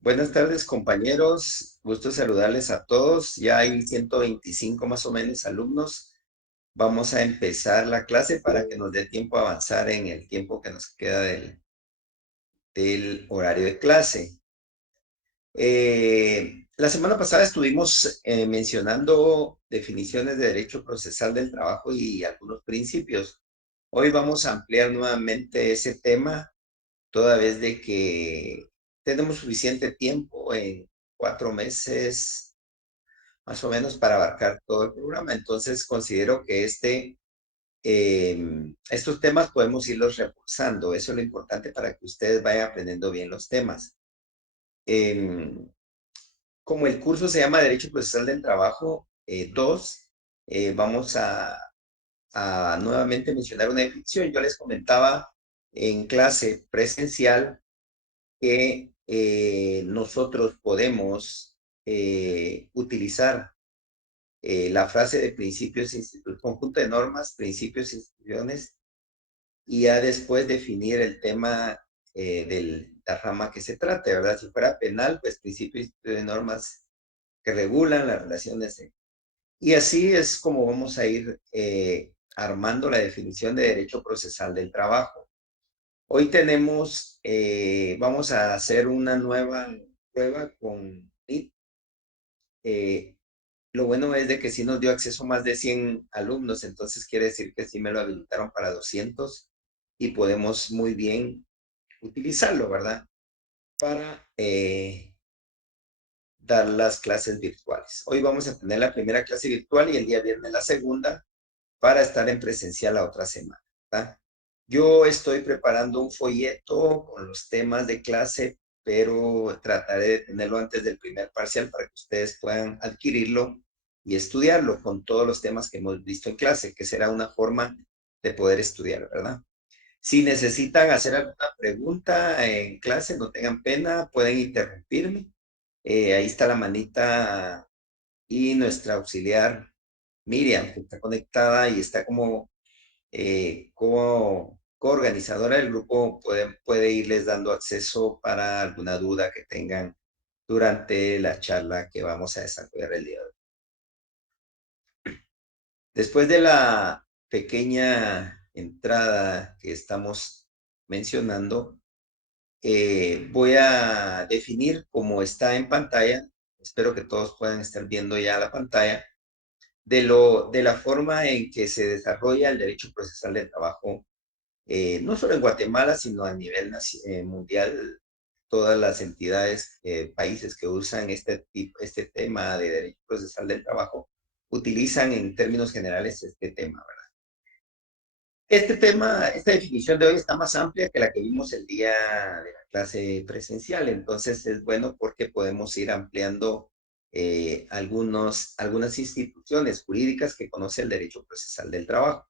Buenas tardes, compañeros. Gusto saludarles a todos. Ya hay 125 más o menos alumnos. Vamos a empezar la clase para que nos dé tiempo a avanzar en el tiempo que nos queda del horario de clase. La semana pasada estuvimos mencionando definiciones de derecho procesal del trabajo y algunos principios. Hoy vamos a ampliar nuevamente ese tema toda vez de que tenemos suficiente tiempo en 4 meses más o menos para abarcar todo el programa. Entonces considero que estos temas podemos irlos reforzando. Eso es lo importante para que ustedes vayan aprendiendo bien los temas. Em, Como el curso se llama Derecho Procesal del Trabajo 2, vamos a nuevamente mencionar una definición. Yo les comentaba en clase presencial que nosotros podemos utilizar la frase de principios, conjunto de normas, principios, instituciones, y ya después definir el tema de la rama que se trate, ¿verdad? Si fuera penal, pues principios, instituciones, normas que regulan las relaciones. Y así es como vamos a ir armando la definición de derecho procesal del trabajo. Hoy vamos a hacer una nueva prueba con Meet. Eh, lo bueno es de que sí nos dio acceso a más de 100 alumnos, entonces quiere decir que sí me lo habilitaron para 200 y podemos muy bien utilizarlo, ¿verdad? Para dar las clases virtuales. Hoy vamos a tener la primera clase virtual y el día viernes la segunda para estar en presencial la otra semana, ¿verdad? Yo estoy preparando un folleto con los temas de clase, pero trataré de tenerlo antes del primer parcial para que ustedes puedan adquirirlo y estudiarlo con todos los temas que hemos visto en clase, que será una forma de poder estudiar, ¿verdad? Si necesitan hacer alguna pregunta en clase, no tengan pena, pueden interrumpirme. Ahí está la manita y nuestra auxiliar Miriam, que está conectada y está como coorganizadora del grupo, puede irles dando acceso para alguna duda que tengan durante la charla que vamos a desarrollar el día de hoy. Después de la pequeña entrada que estamos mencionando, voy a definir cómo está en pantalla. Espero que todos puedan estar viendo ya la pantalla de la forma en que se desarrolla el derecho procesal del trabajo, no solo en Guatemala, sino a nivel mundial. Todas las entidades, países que usan este tema de derecho procesal del trabajo, utilizan en términos generales este tema, ¿verdad? Este tema, esta definición de hoy está más amplia que la que vimos el día de la clase presencial, entonces es bueno porque podemos ir ampliando algunas instituciones jurídicas que conocen el derecho procesal del trabajo.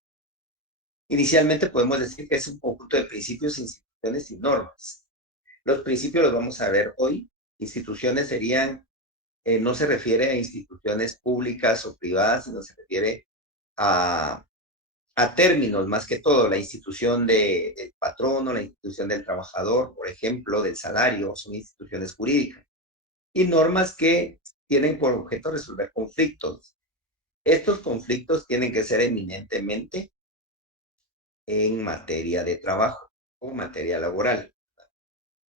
Inicialmente podemos decir que es un conjunto de principios, instituciones y normas. Los principios los vamos a ver hoy. Instituciones no se refiere a instituciones públicas o privadas, sino se refiere a términos más que todo, la institución del patrono, la institución del trabajador, por ejemplo, del salario, son instituciones jurídicas. Y normas que tienen por objeto resolver conflictos. Estos conflictos tienen que ser eminentemente en materia de trabajo o materia laboral.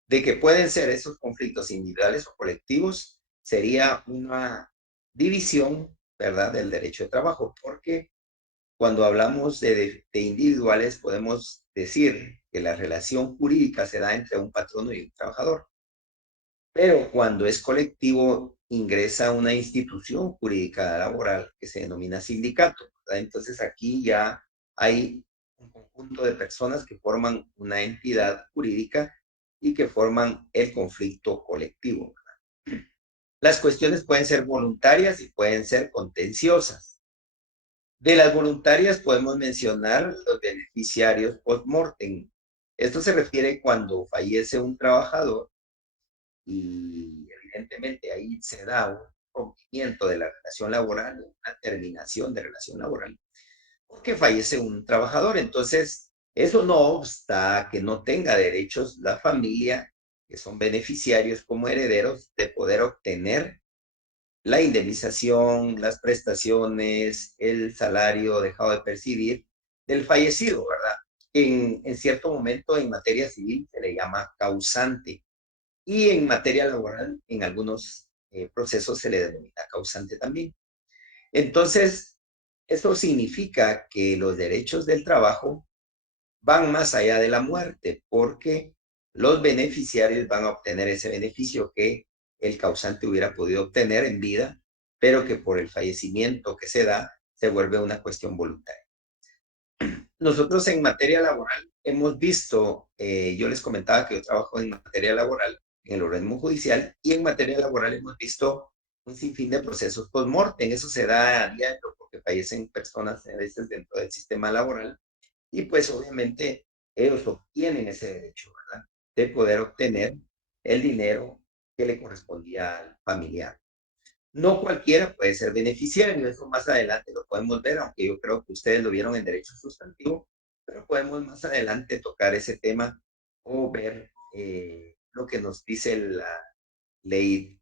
De que pueden ser esos conflictos individuales o colectivos, sería una división, ¿verdad?, del derecho de trabajo, porque cuando hablamos de individuales, podemos decir que la relación jurídica se da entre un patrono y un trabajador. Pero cuando es colectivo, ingresa una institución jurídica laboral que se denomina sindicato, ¿verdad? Entonces aquí ya hay un conjunto de personas que forman una entidad jurídica y que forman el conflicto colectivo. Las cuestiones pueden ser voluntarias y pueden ser contenciosas. De las voluntarias podemos mencionar los beneficiarios post-mortem. Esto se refiere cuando fallece un trabajador y evidentemente ahí se da un rompimiento de la relación laboral, una terminación de relación laboral, porque fallece un trabajador. Entonces, eso no obsta que no tenga derechos la familia que son beneficiarios como herederos de poder obtener la indemnización, las prestaciones, el salario dejado de percibir del fallecido, ¿verdad? En cierto momento en materia civil se le llama causante y en materia laboral en algunos procesos se le denomina causante también. Entonces, esto significa que los derechos del trabajo van más allá de la muerte, porque los beneficiarios van a obtener ese beneficio que el causante hubiera podido obtener en vida, pero que por el fallecimiento que se da, se vuelve una cuestión voluntaria. Nosotros en materia laboral hemos visto, yo les comentaba que yo trabajo en materia laboral, en el organismo judicial, y en materia laboral hemos visto un sinfín de procesos post-mortem. Eso se da a diario porque fallecen personas a veces dentro del sistema laboral y pues obviamente ellos obtienen ese derecho, ¿verdad? De poder obtener el dinero que le correspondía al familiar. No cualquiera puede ser beneficiario, eso más adelante lo podemos ver, aunque yo creo que ustedes lo vieron en derecho sustantivo, pero podemos más adelante tocar ese tema o ver lo que nos dice la ley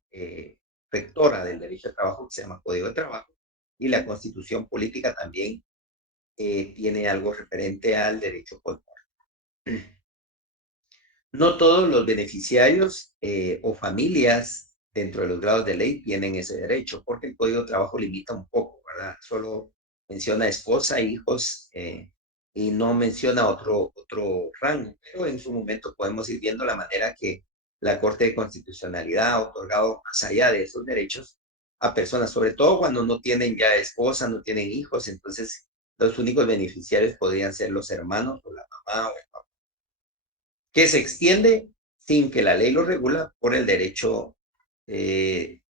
rectora del derecho al trabajo, que se llama Código de Trabajo, y la Constitución Política también tiene algo referente al derecho político. No todos los beneficiarios o familias dentro de los grados de ley tienen ese derecho, porque el Código de Trabajo limita un poco, ¿verdad? Solo menciona esposa, hijos, y no menciona otro rango, pero en su momento podemos ir viendo la manera que la Corte de Constitucionalidad ha otorgado más allá de esos derechos a personas, sobre todo cuando no tienen ya esposa, no tienen hijos, entonces los únicos beneficiarios podrían ser los hermanos o la mamá o el papá, que se extiende sin que la ley lo regula por el derecho de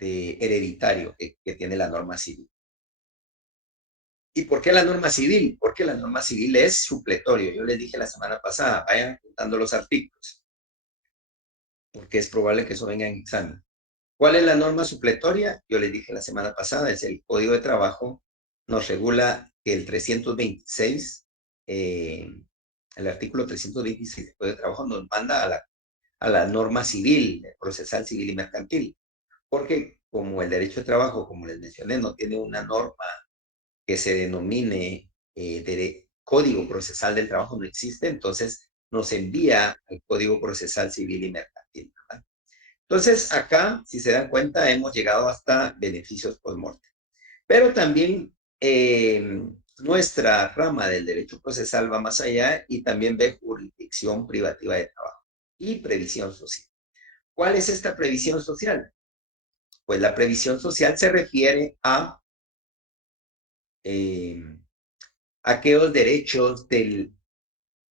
hereditario que tiene la norma civil. ¿Y por qué la norma civil? Porque la norma civil es supletorio. Yo les dije la semana pasada, vayan juntando los artículos, porque es probable que eso venga en examen. ¿Cuál es la norma supletoria? Yo les dije la semana pasada, es el Código de Trabajo, nos regula que el 326, el artículo 326 del Código de Trabajo nos manda a la norma civil, procesal, civil y mercantil, porque como el derecho de trabajo, como les mencioné, no tiene una norma que se denomine Código Procesal del Trabajo, no existe, entonces nos envía al Código Procesal Civil y Mercantil, ¿verdad? Entonces, acá, si se dan cuenta, hemos llegado hasta beneficios post-mortem. Pero también nuestra rama del derecho procesal va más allá y también ve jurisdicción privativa de trabajo y previsión social. ¿Cuál es esta previsión social? Pues la previsión social se refiere a eh, aquellos derechos del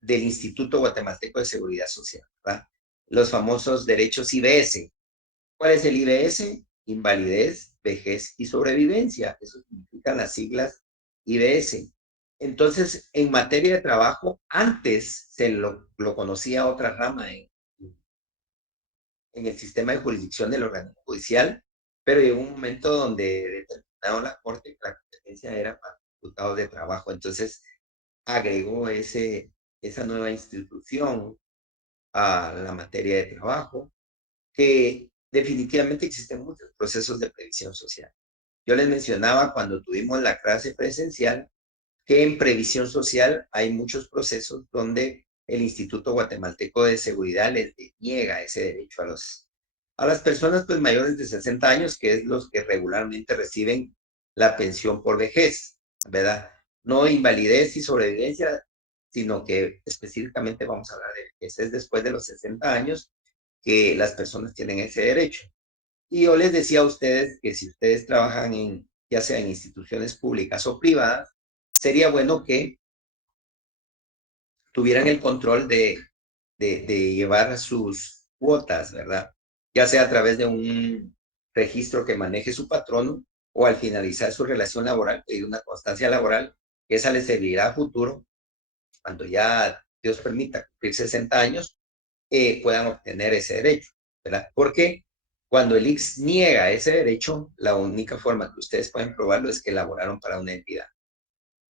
Instituto Guatemalteco de Seguridad Social, ¿verdad? Los famosos derechos IBS. ¿Cuál es el IBS? Invalidez, vejez y sobrevivencia. Eso significan las siglas IBS. Entonces, en materia de trabajo, antes se lo conocía otra rama en el sistema de jurisdicción del organismo judicial, pero llegó un momento donde determinado la Corte que la competencia era para diputados de trabajo. Entonces, agregó esa nueva institución a la materia de trabajo, que definitivamente existen muchos procesos de previsión social. Yo les mencionaba cuando tuvimos la clase presencial que en previsión social hay muchos procesos donde el Instituto Guatemalteco de Seguridad les niega ese derecho a las personas pues mayores de 60 años, que es los que regularmente reciben la pensión por vejez, ¿verdad? No invalidez y sobrevivencia, sino que específicamente vamos a hablar de vejez, es después de los 60 años que las personas tienen ese derecho. Y yo les decía a ustedes que si ustedes trabajan en, ya sea en instituciones públicas o privadas, sería bueno que tuvieran el control de llevar sus cuotas, ¿verdad? Ya sea a través de un registro que maneje su patrono o al finalizar su relación laboral, pedir una constancia laboral, que esa les servirá a futuro, cuando ya Dios permita cumplir 60 años, puedan obtener ese derecho, ¿verdad? Porque cuando el IX niega ese derecho, la única forma que ustedes pueden probarlo es que elaboraron para una entidad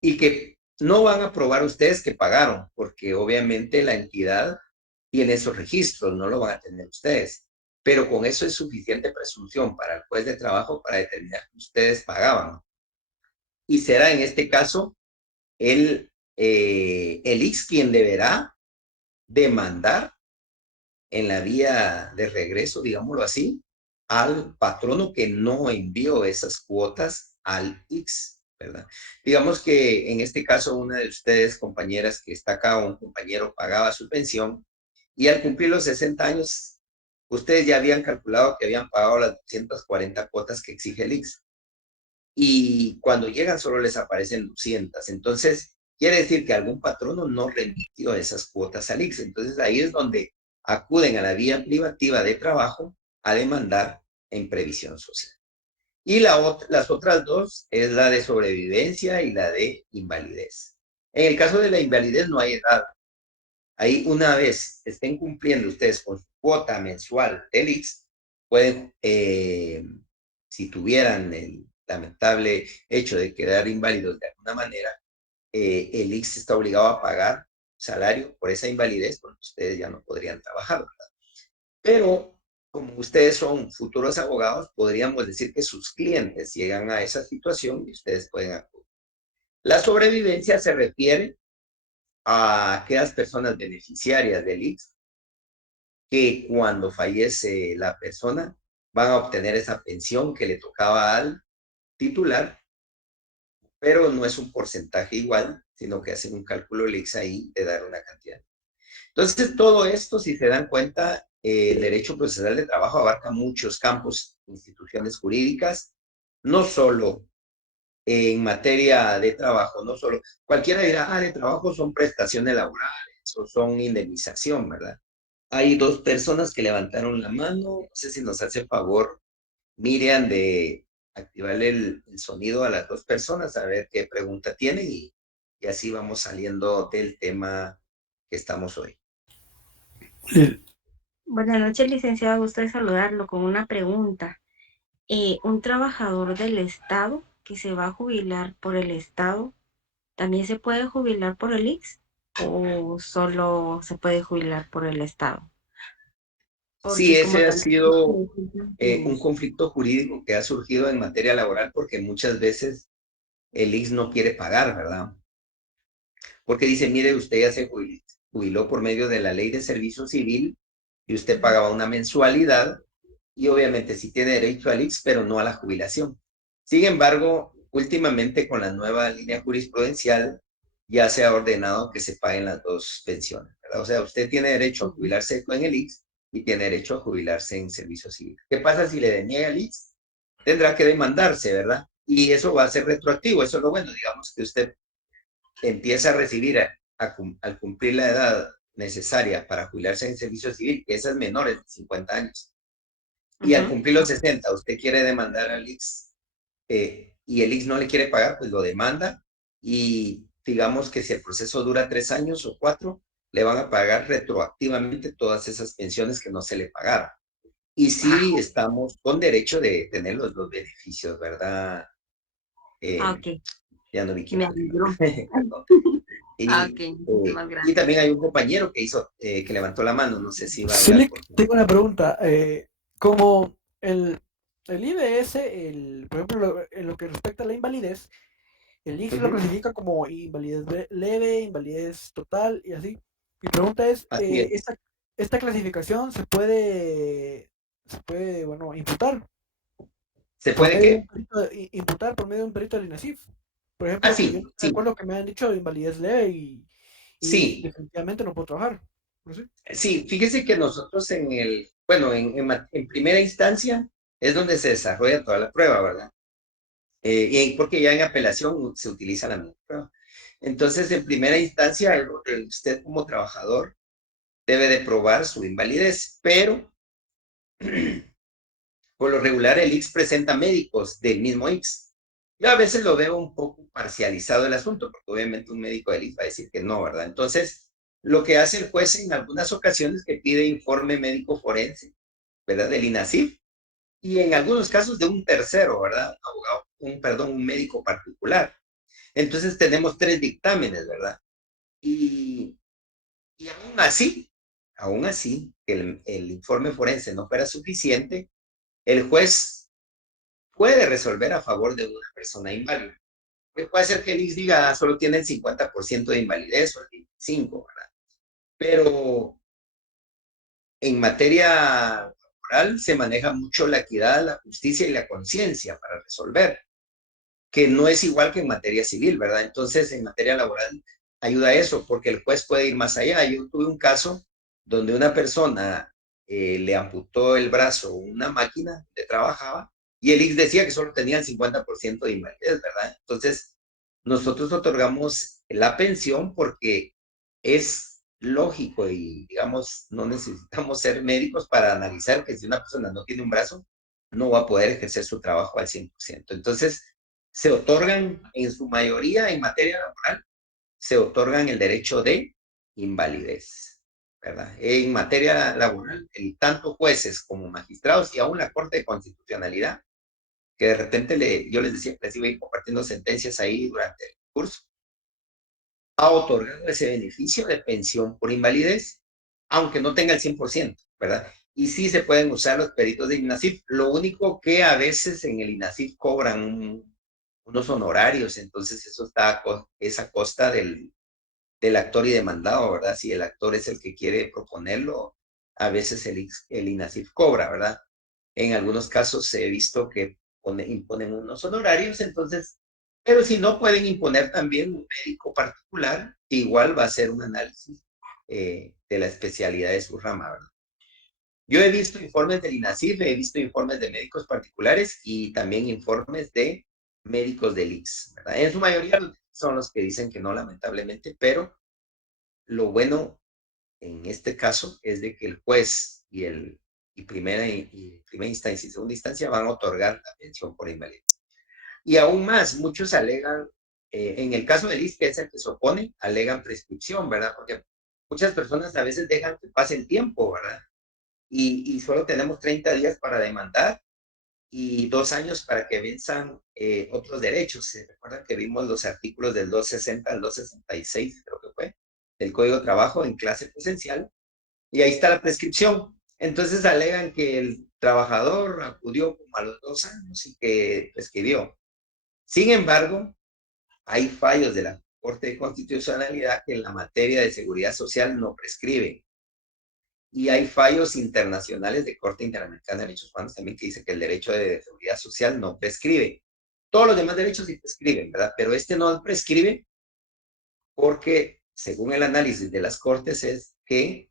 y que no van a probar ustedes que pagaron, porque obviamente la entidad tiene esos registros, no lo van a tener ustedes. Pero con eso es suficiente presunción para el juez de trabajo para determinar que ustedes pagaban. Y será en este caso el IX quien deberá demandar en la vía de regreso, digámoslo así, al patrono que no envió esas cuotas al X, ¿verdad? Digamos que en este caso una de ustedes, compañeras que está acá, o un compañero pagaba su pensión y al cumplir los 60 años, ustedes ya habían calculado que habían pagado las 240 cuotas que exige el X y cuando llegan solo les aparecen 200. Entonces, quiere decir que algún patrono no remitió esas cuotas al ICS. Entonces, ahí es donde acuden a la vía privativa de trabajo a demandar en previsión social. Y las otras dos es la de sobrevivencia y la de invalidez. En el caso de la invalidez no hay edad. Ahí una vez estén cumpliendo ustedes con su cuota mensual del ICS, pueden, si tuvieran el lamentable hecho de quedar inválidos de alguna manera, el ICS está obligado a pagar salario por esa invalidez, porque ustedes ya no podrían trabajar, ¿verdad? Pero como ustedes son futuros abogados, podríamos decir que sus clientes llegan a esa situación y ustedes pueden acudir. La sobrevivencia se refiere a aquellas personas beneficiarias del ICS que cuando fallece la persona van a obtener esa pensión que le tocaba al titular, pero no es un porcentaje igual, sino que hacen un cálculo LICS ahí de dar una cantidad. Entonces, todo esto, si se dan cuenta, el derecho procesal de trabajo abarca muchos campos, instituciones jurídicas, no solo en materia de trabajo, no solo, cualquiera dirá, de trabajo son prestaciones laborales o son indemnización, ¿verdad? Hay dos personas que levantaron la mano, no sé si nos hace favor, Miriam, de activarle el sonido a las dos personas, a ver qué pregunta tienen y así vamos saliendo del tema que estamos hoy. Sí. Buenas noches, licenciado. Gusto de saludarlo con una pregunta. ¿Un trabajador del Estado que se va a jubilar por el Estado, también se puede jubilar por el IX o solo se puede jubilar por el Estado? Sí, Porque como ese ha también sido necesitan un conflicto jurídico que ha surgido en materia laboral porque muchas veces el IX no quiere pagar, ¿verdad? Porque dice, mire, usted ya se jubiló por medio de la ley de servicio civil y usted pagaba una mensualidad y obviamente sí tiene derecho al IX, pero no a la jubilación. Sin embargo, últimamente con la nueva línea jurisprudencial ya se ha ordenado que se paguen las dos pensiones, ¿verdad? O sea, usted tiene derecho a jubilarse con el IX y tiene derecho a jubilarse en servicio civil. ¿Qué pasa si le deniega el IX? Tendrá que demandarse, ¿verdad? Y eso va a ser retroactivo, eso es lo bueno, digamos que usted empieza a recibir al cumplir la edad necesaria para jubilarse en servicio civil, que esas menores de 50 años, y al Ujú. cumplir los 60, usted quiere demandar al IX y el IX no le quiere pagar, pues lo demanda y digamos que si el proceso dura 3 años o 4, le van a pagar retroactivamente todas esas pensiones que no se le pagaron. Y sí estamos con derecho de tener los beneficios, ¿verdad? Eh, Ok, ya no vi quién me fue el alegró. que perdón. Ok, muchísimas Y gracias. también hay un compañero que hizo, que levantó la mano, no sé si va a hablar Silic, por fin. tengo una pregunta. Como el IBS, por ejemplo, en lo que respecta a la invalidez, el ICS lo Ujú. clasifica como invalidez leve, invalidez total y así. Mi pregunta es, Así es. ¿esta clasificación se puede, bueno, imputar ¿Se por puede medio de un qué? perito, imputar por medio de un perito del INASIF? Por Ah, ejemplo, que yo no sí, estoy de sí, acuerdo que me han dicho invalidez leve y sí, definitivamente no puedo trabajar. ¿No sé? sí. Fíjese que nosotros bueno, en primera instancia es donde se desarrolla toda la prueba, ¿verdad? Porque ya en apelación se utiliza la misma prueba. Entonces, en primera instancia, es donde usted como trabajador debe de probar su invalidez, pero por lo regular el IX presenta médicos del mismo IX. Yo a veces lo veo un poco parcializado el asunto, porque obviamente un médico del IX va a decir que no, ¿verdad? Entonces, lo que hace el juez en algunas ocasiones es que pide informe médico forense, ¿verdad? Del INASIF, y en algunos casos de un tercero, ¿verdad? Un abogado, perdón, un médico particular. Entonces tenemos tres dictámenes, ¿verdad? Y, y aún así, aún así, que el informe forense no fuera suficiente, el juez puede resolver a favor de una persona inválida. Puede ser que el ICS diga, solo tiene el 50% de invalidez o el 25%, ¿verdad? Pero en materia laboral se maneja mucho la equidad, la justicia y la conciencia para resolver, que no es igual que en materia civil, ¿verdad? Entonces, en materia laboral ayuda a eso, porque el juez puede ir más allá. Yo tuve un caso donde una persona le amputó el brazo una máquina que trabajaba y el ICS decía que solo tenía el 50% de invalidez, ¿verdad? Entonces, nosotros otorgamos la pensión porque es lógico y, digamos, no necesitamos ser médicos para analizar que si una persona no tiene un brazo, no va a poder ejercer su trabajo al 100%. Entonces, se otorgan en su mayoría en materia laboral, se otorgan el derecho de invalidez, ¿verdad? En materia laboral, tanto jueces como magistrados y aún la Corte de Constitucionalidad, que de repente yo les decía que les iba a ir compartiendo sentencias ahí durante el curso, ha otorgado ese beneficio de pensión por invalidez, aunque no tenga el 100%, ¿verdad? Y sí se pueden usar los peritos de INASIF. Lo único que a veces en el INASIF cobran unos honorarios, entonces eso está es a costa del actor y demandado, ¿verdad? Si el actor es el que quiere proponerlo, a veces el INASIF cobra, ¿verdad? En algunos casos he visto que imponen unos honorarios, entonces, pero si no, pueden imponer también un médico particular, que igual va a hacer un análisis de la especialidad de su rama, ¿verdad? Yo he visto informes del INASIF, he visto informes de médicos particulares y también informes de médicos del ICS, ¿verdad? En su mayoría son los que dicen que no, lamentablemente, pero lo bueno en este caso es de que el juez primera instancia y segunda instancia van a otorgar la pensión por invalidez. Y aún más, muchos alegan, en el caso del ISSSTE, que es el que se opone, alegan prescripción, ¿verdad? Porque muchas personas a veces dejan que pase el tiempo, ¿verdad? Y solo tenemos 30 días para demandar y 2 años para que venzan otros derechos. ¿Se recuerdan que vimos los artículos del 260 al 266, creo que fue, del Código de Trabajo en clase presencial? Y ahí está la prescripción. Entonces alegan que el trabajador acudió como a los 2 años y que prescribió. Sin embargo, hay fallos de la Corte de Constitucionalidad que en la materia de seguridad social no prescriben. Y hay fallos internacionales de Corte Interamericana de Derechos Humanos también que dice que el derecho de seguridad social no prescribe. Todos los demás derechos sí prescriben, ¿verdad? Pero este no prescribe porque, según el análisis de las Cortes, es que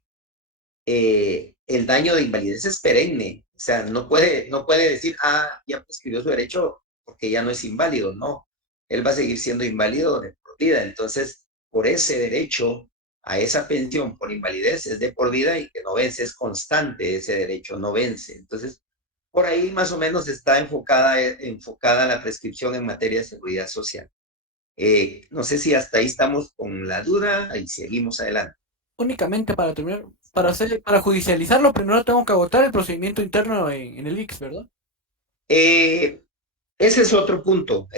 el daño de invalidez es perenne. O sea, no puede decir, ya prescribió su derecho porque ya no es inválido. No, él va a seguir siendo inválido de por vida. Entonces, por ese derecho a esa pensión por invalidez es de por vida y que no vence, es constante ese derecho, no vence. Entonces, por ahí más o menos está enfocada la prescripción en materia de seguridad social. No sé si hasta ahí estamos con la duda y seguimos adelante. Únicamente para terminar, para judicializarlo, primero tengo que agotar el procedimiento interno en el ICS, ¿verdad? Eh, ese es otro punto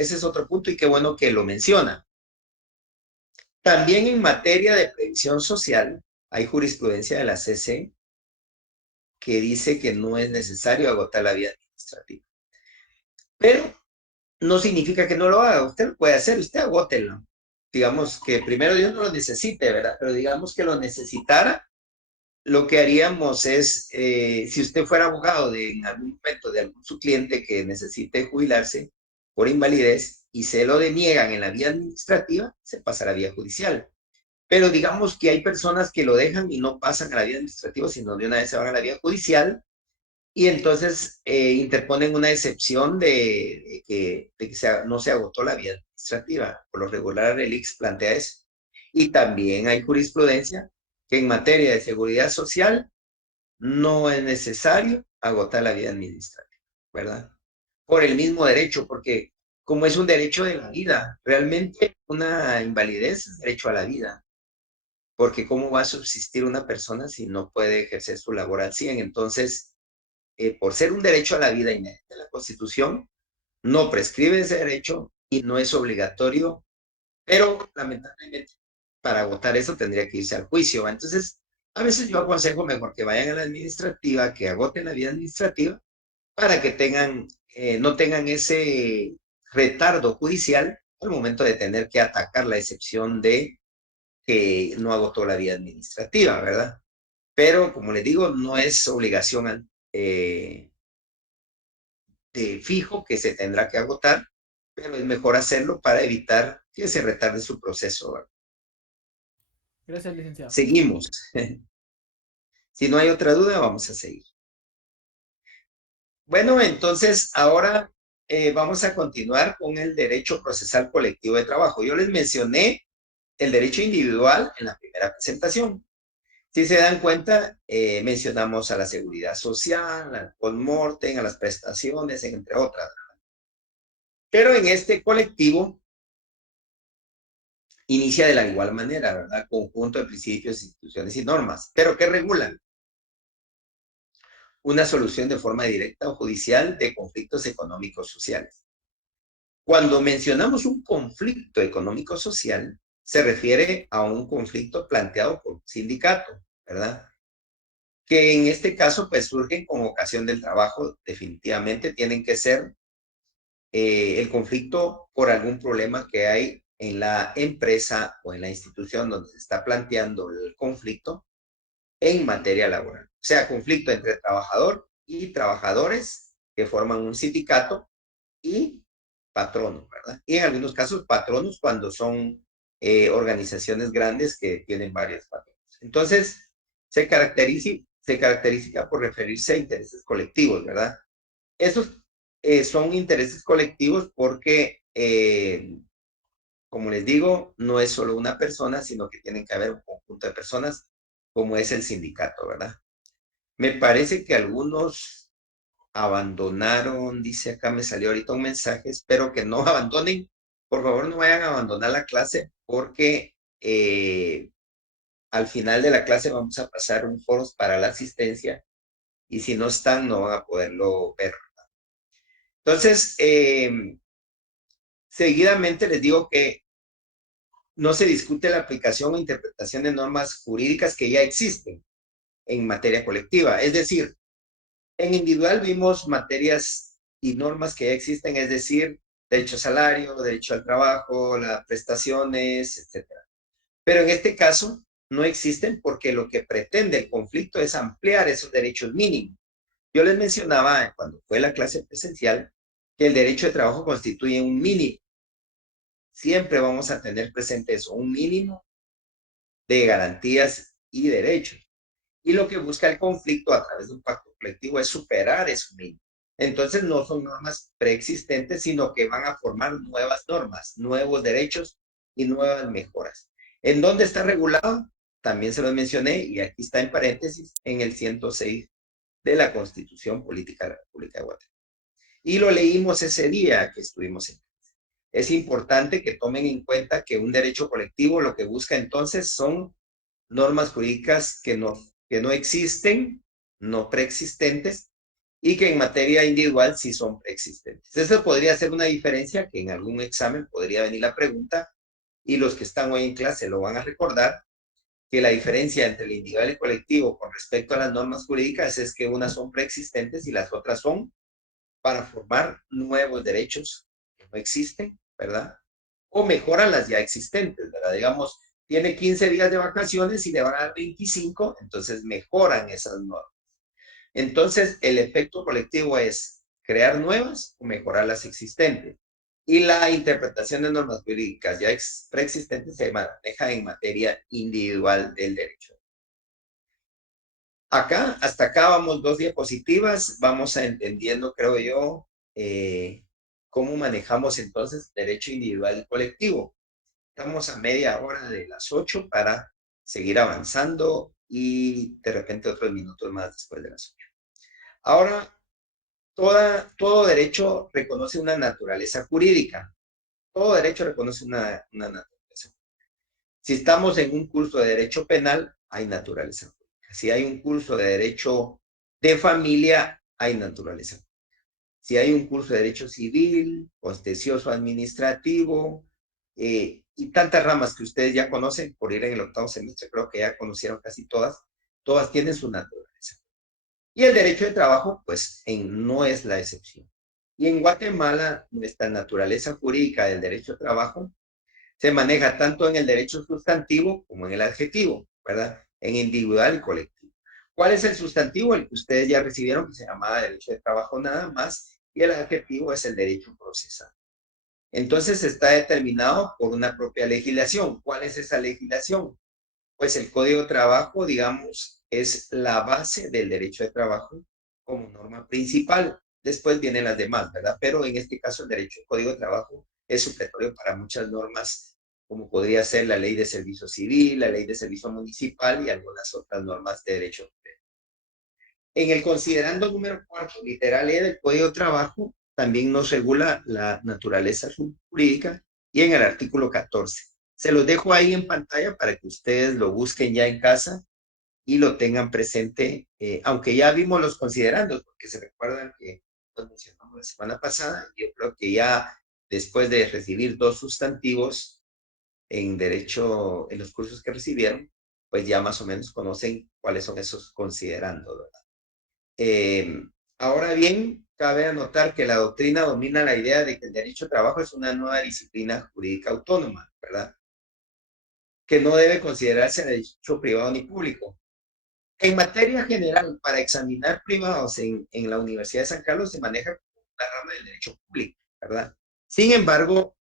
y qué bueno que lo menciona. También en materia de previsión social hay jurisprudencia de la CC que dice que no es necesario agotar la vía administrativa. Pero no significa que no lo haga, usted lo puede hacer, usted agótelo. Digamos que primero Dios no lo necesite, ¿verdad? Pero digamos que lo necesitara, lo que haríamos es, si usted fuera abogado en algún momento de algún su cliente que necesite jubilarse por invalidez y se lo deniegan en la vía administrativa, se pasa a la vía judicial. Pero digamos que hay personas que lo dejan y no pasan a la vía administrativa, sino de una vez se van a la vía judicial y entonces interponen una excepción de que no se agotó la vía administrativa. Por lo regular, el ICS plantea eso. Y también hay jurisprudencia que en materia de seguridad social no es necesario agotar la vía administrativa, ¿verdad? Por el mismo derecho, porque como es un derecho de la vida, realmente una invalidez es derecho a la vida, porque ¿cómo va a subsistir una persona si no puede ejercer su labor al 100? Entonces, por ser un derecho a la vida inherente a la Constitución, no prescribe ese derecho y no es obligatorio, pero lamentablemente para agotar eso tendría que irse al juicio. Entonces, A veces yo aconsejo mejor que vayan a la administrativa, que agoten la vía administrativa, para que no tengan ese retardo judicial al momento de tener que atacar la excepción de que no agotó la vía administrativa, ¿verdad? Pero, como les digo, no es obligación de fijo que se tendrá que agotar, pero es mejor hacerlo para evitar que se retarde su proceso, ¿verdad? Gracias, licenciado. Seguimos. Si no hay otra duda, vamos a seguir. Bueno, entonces ahora vamos a continuar con el derecho procesal colectivo de trabajo. Yo les mencioné el derecho individual en la primera presentación. Si se dan cuenta, mencionamos a la seguridad social, al post-mortem, a las prestaciones, entre otras. Pero en este colectivo inicia de la igual manera, ¿verdad? Conjunto de principios, instituciones y normas. ¿Pero qué regulan? Una solución de forma directa o judicial de conflictos económicos sociales. Cuando mencionamos un conflicto económico-social, se refiere a un conflicto planteado por un sindicato, ¿verdad? Que en este caso, pues surgen con ocasión del trabajo, definitivamente tienen que ser el conflicto por algún problema que hay en la empresa o en la institución donde se está planteando el conflicto en materia laboral. O sea, conflicto entre trabajador y trabajadores que forman un sindicato y patronos, ¿verdad? Y en algunos casos patronos cuando son organizaciones grandes que tienen varios patronos. Entonces, se caracteriza por referirse a intereses colectivos, ¿verdad? Esos son intereses colectivos porque, como les digo, no es solo una persona, sino que tienen que haber un conjunto de personas, como es el sindicato, ¿verdad? Me parece que algunos abandonaron, dice acá, me salió ahorita un mensaje, espero que no abandonen, por favor no vayan a abandonar la clase porque al final de la clase vamos a pasar un foros para la asistencia y si no están no van a poderlo ver. Entonces, seguidamente les digo que no se discute la aplicación o interpretación de normas jurídicas que ya existen en materia colectiva. Es decir, en individual vimos materias y normas que ya existen, es decir, derecho a salario, derecho al trabajo, las prestaciones, etcétera. Pero en este caso no existen porque lo que pretende el conflicto es ampliar esos derechos mínimos. Yo les mencionaba cuando fue la clase presencial que el derecho de trabajo constituye un mínimo. Siempre vamos a tener presente eso, un mínimo de garantías y derechos. Y lo que busca el conflicto a través de un pacto colectivo es superar eso mismo. Entonces no son normas preexistentes, sino que van a formar nuevas normas, nuevos derechos y nuevas mejoras. ¿En dónde está regulado? También se lo mencioné y aquí está en paréntesis en el 106 de la Constitución Política de la República de Guatemala. Y lo leímos ese día que estuvimos en clase. Es importante que tomen en cuenta que un derecho colectivo lo que busca entonces son normas jurídicas que no existen, no preexistentes, y que en materia individual sí son preexistentes. Esa podría ser una diferencia que en algún examen podría venir la pregunta, y los que están hoy en clase lo van a recordar, que la diferencia entre el individual y el colectivo con respecto a las normas jurídicas es que unas son preexistentes y las otras son para formar nuevos derechos que no existen, ¿verdad? O mejoran las ya existentes, ¿verdad? Digamos, tiene 15 días de vacaciones y le van a dar 25, entonces mejoran esas normas. Entonces, el efecto colectivo es crear nuevas o mejorar las existentes. Y la interpretación de normas jurídicas ya preexistentes se maneja en materia individual del derecho. Acá, hasta acá vamos 2 diapositivas, vamos a entendiendo, creo yo, cómo manejamos entonces derecho individual y colectivo. Estamos a media hora de las 8 para seguir avanzando y de repente otros minutos más después de las 8. Ahora, todo derecho reconoce una naturaleza jurídica. Todo derecho reconoce una naturaleza. Si estamos en un curso de derecho penal, hay naturaleza jurídica. Si hay un curso de derecho de familia, hay naturaleza jurídica. Si hay un curso de derecho civil, contencioso administrativo, y tantas ramas que ustedes ya conocen por ir en el octavo semestre, creo que ya conocieron casi todas, Todas tienen su naturaleza. Y el derecho de trabajo, pues, no es la excepción. Y en Guatemala, nuestra naturaleza jurídica del derecho de trabajo se maneja tanto en el derecho sustantivo como en el adjetivo, ¿verdad? En individual y colectivo. ¿Cuál es el sustantivo? El que ustedes ya recibieron, que se llamaba derecho de trabajo nada más, y el adjetivo es el derecho procesal. Entonces está determinado por una propia legislación. ¿Cuál es esa legislación? Pues el Código de Trabajo, digamos, es la base del derecho de trabajo como norma principal. Después vienen las demás, ¿verdad? Pero en este caso el derecho del Código de Trabajo es supletorio para muchas normas, como podría ser la ley de servicio civil, la ley de servicio municipal y algunas otras normas de derecho. En el considerando número 4, literal E del Código de Trabajo, también nos regula la naturaleza jurídica y en el artículo 14. Se los dejo ahí en pantalla para que ustedes lo busquen ya en casa y lo tengan presente, aunque ya vimos los considerandos, porque se recuerdan que los mencionamos la semana pasada, yo creo que ya después de recibir 2 sustantivos en derecho, en los cursos que recibieron, pues ya más o menos conocen cuáles son esos considerandos, ¿verdad? Ahora bien, cabe anotar que la doctrina domina la idea de que el derecho de trabajo es una nueva disciplina jurídica autónoma, ¿verdad? Que no debe considerarse derecho privado ni público. En materia general, para examinar privados en la Universidad de San Carlos se maneja como una rama del derecho público, ¿verdad? Sin embargo,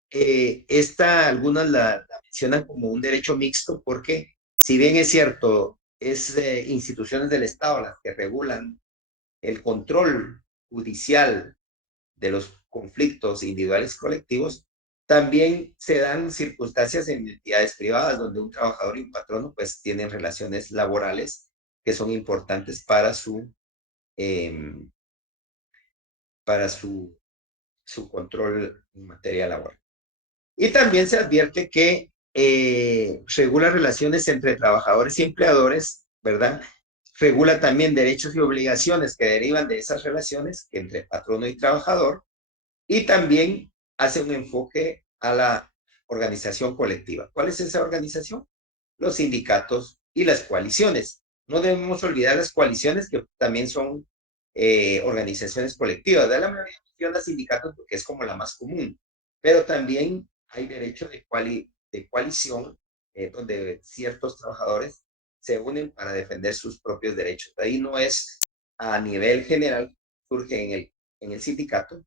algunas la mencionan como un derecho mixto porque, si bien es cierto, es instituciones del Estado las que regulan el control judicial de los conflictos individuales y colectivos, también se dan circunstancias en entidades privadas donde un trabajador y un patrono pues tienen relaciones laborales que son importantes eh, para su control en materia laboral. Y también se advierte que regula relaciones entre trabajadores y empleadores, ¿verdad? Regula también derechos y obligaciones que derivan de esas relaciones entre patrono y trabajador y también hace un enfoque a la organización colectiva. ¿Cuál es esa organización? Los sindicatos y las coaliciones. No debemos olvidar las coaliciones que también son organizaciones colectivas. De la mayoría menciona sindicatos porque es como la más común, pero también hay derecho de coalición donde ciertos trabajadores se unen para defender sus propios derechos. Ahí no es a nivel general, surge en el sindicato,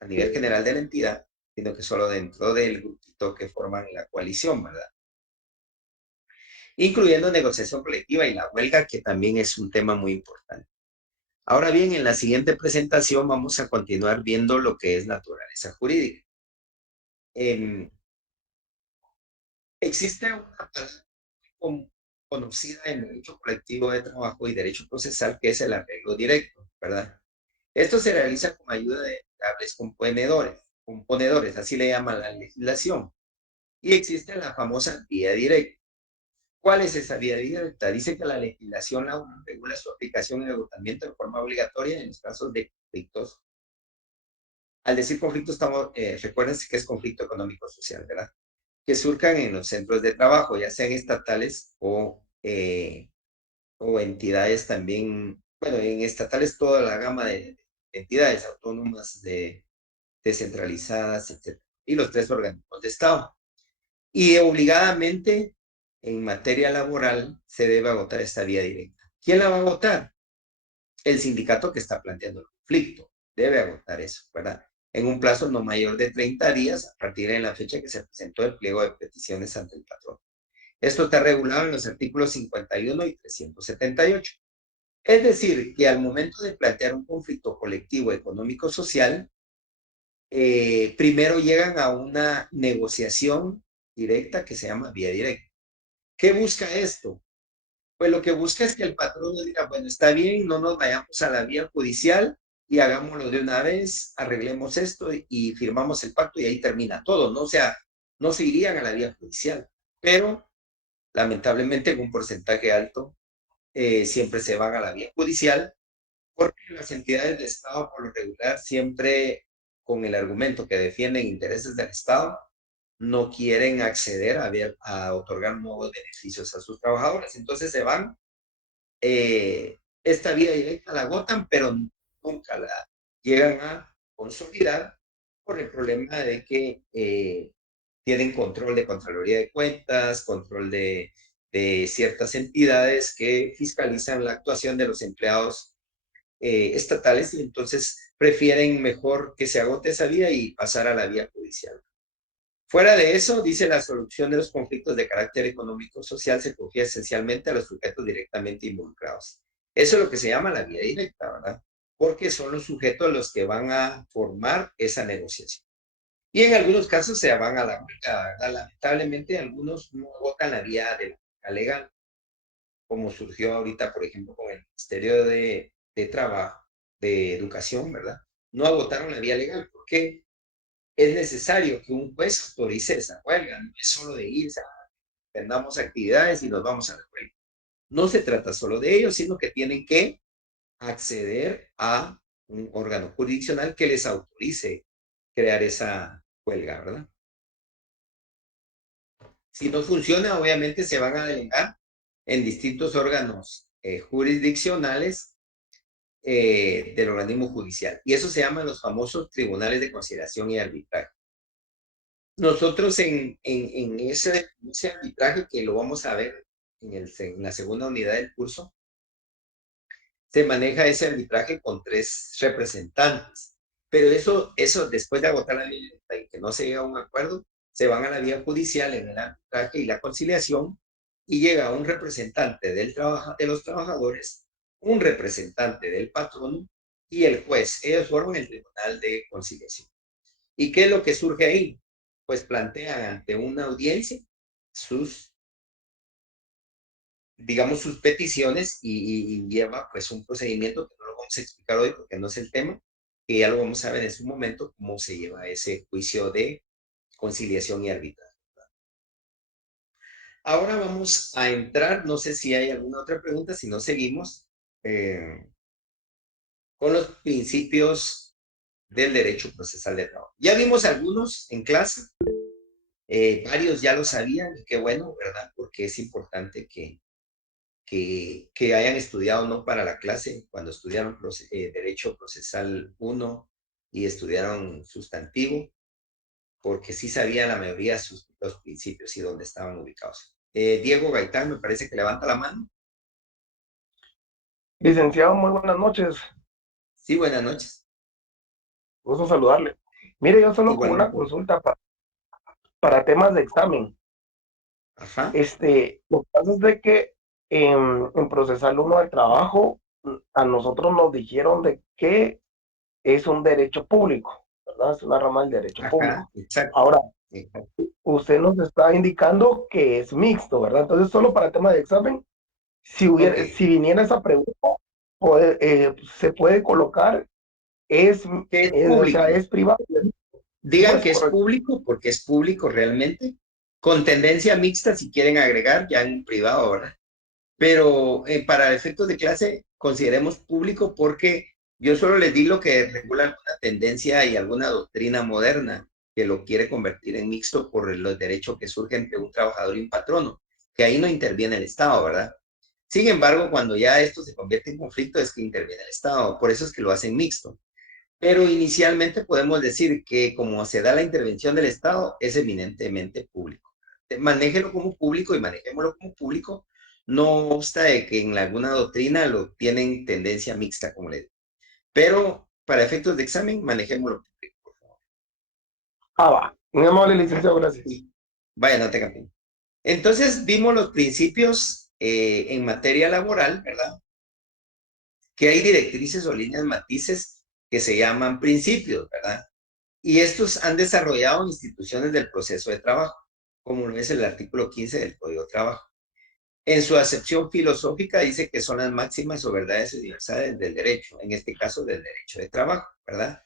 a nivel general de la entidad, sino que solo dentro del grupito que forman la coalición, ¿verdad? Incluyendo negociación colectiva y la huelga, que también es un tema muy importante. Ahora bien, en la siguiente presentación vamos a continuar viendo lo que es naturaleza jurídica. Existe una palabra conocida en derecho colectivo de trabajo y derecho procesal que es el arreglo directo, ¿verdad? Esto se realiza con ayuda de variables componedores, así le llama la legislación. Y existe la famosa vía directa. ¿Cuál es esa vía directa? Dice que la legislación regula su aplicación y agotamiento de forma obligatoria en los casos de conflictos. Al decir conflicto, recuerden que es conflicto económico-social, ¿verdad? Que surcan en los centros de trabajo, ya sean estatales o entidades también, bueno, en estatales toda la gama de entidades autónomas, descentralizadas, etc. Y los 3 organismos de Estado. Y obligadamente, en materia laboral, se debe agotar esta vía directa. ¿Quién la va a agotar? El sindicato que está planteando el conflicto. Debe agotar eso, ¿verdad? En un plazo no mayor de 30 días a partir de la fecha que se presentó el pliego de peticiones ante el patrón. Esto está regulado en los artículos 51 y 378. Es decir, que al momento de plantear un conflicto colectivo económico-social, primero llegan a una negociación directa que se llama vía directa. ¿Qué busca esto? Pues lo que busca es que el patrón diga, bueno, está bien, no nos vayamos a la vía judicial y hagámoslo de una vez, arreglemos esto y firmamos el pacto y ahí termina todo, ¿no? O sea, no se irían a la vía judicial, pero lamentablemente en un porcentaje alto siempre se van a la vía judicial porque las entidades de Estado por lo regular siempre con el argumento que defienden intereses del Estado no quieren acceder a otorgar nuevos beneficios a sus trabajadores. Entonces se van esta vía directa la agotan, pero nunca la llegan a consolidar por el problema de que tienen control de Contraloría de Cuentas, control de ciertas entidades que fiscalizan la actuación de los empleados estatales y entonces prefieren mejor que se agote esa vía y pasar a la vía judicial. Fuera de eso, dice la solución de los conflictos de carácter económico-social se confía esencialmente a los sujetos directamente involucrados. Eso es lo que se llama la vía directa, ¿verdad? Porque son los sujetos los que van a formar esa negociación. Y en algunos casos se van a la huelga, ¿verdad? Lamentablemente, algunos no votan la vía de la legal, como surgió ahorita, por ejemplo, con el Ministerio de Trabajo, de Educación, ¿verdad? No agotaron la vía legal. ¿Por qué? Es necesario que un juez autorice esa huelga, no es solo de ir, vendamos actividades y nos vamos a la huelga. No se trata solo de ellos, sino que tienen que acceder a un órgano jurisdiccional que les autorice crear esa huelga, ¿verdad? Si no funciona, obviamente se van a delegar en distintos órganos jurisdiccionales del organismo judicial. Y eso se llaman los famosos tribunales de conciliación y arbitraje. Nosotros en ese arbitraje, que lo vamos a ver en la segunda unidad del curso, se maneja ese arbitraje con 3 representantes. Pero eso después de agotar la vía y que no se llega a un acuerdo, se van a la vía judicial en el arbitraje y la conciliación y llega un representante de los trabajadores, un representante del patrono y el juez. Ellos forman el tribunal de conciliación. ¿Y qué es lo que surge ahí? Pues plantean ante una audiencia sus, digamos, sus peticiones y lleva pues un procedimiento que no lo vamos a explicar hoy porque no es el tema, que ya lo vamos a ver en su momento, cómo se lleva ese juicio de conciliación y arbitraje. Ahora vamos a entrar, no sé si hay alguna otra pregunta, si no seguimos con los principios del derecho procesal de trabajo. Ya vimos algunos en clase, varios ya lo sabían y qué bueno, ¿verdad? Porque es importante que hayan estudiado no para la clase, cuando estudiaron Derecho Procesal 1 y estudiaron sustantivo, porque sí sabían la mayoría los principios y dónde estaban ubicados. Diego Gaitán, me parece que levanta la mano. Licenciado, muy buenas noches. Sí, buenas noches. Gusto saludarle. Mire, yo solo con una Igualmente. consulta para temas de examen. Ajá. Lo que pasa es de que en Procesal 1 del trabajo, a nosotros nos dijeron de que es un derecho público, ¿verdad? Es una rama del derecho Ajá, público. exacto. Ahora, Exacto. usted nos está indicando que es mixto, ¿verdad? Entonces, solo para tema de examen, si Ok. viniera esa pregunta, se puede colocar, ¿Qué es o sea, público? es privado. Sí, Digan pues, que es correcto. público porque es público realmente, con tendencia mixta si quieren agregar ya en privado, ¿verdad? Pero para efectos de clase consideremos público porque yo solo les di lo que regula alguna tendencia y alguna doctrina moderna que lo quiere convertir en mixto por los derechos que surgen entre un trabajador y un patrono, que ahí no interviene el Estado, ¿verdad? Sin embargo, cuando ya esto se convierte en conflicto es que interviene el Estado, por eso es que lo hacen mixto. Pero inicialmente podemos decir que como se da la intervención del Estado, es eminentemente público. Manéjelo como público y manejémoslo como público, no obsta de que en alguna doctrina lo tienen tendencia mixta, como le digo. Pero para efectos de examen, manejémoslo público, por favor. Va. Muy amable, Ajá. licenciado, gracias. Y vaya, no te cambien. Entonces vimos los principios en materia laboral, ¿verdad? Que hay directrices o líneas matices que se llaman principios, ¿verdad? Y estos han desarrollado instituciones del proceso de trabajo, como lo es el artículo 15 del Código de Trabajo. En su acepción filosófica dice que son las máximas o verdades universales del derecho, en este caso del derecho de trabajo, ¿verdad?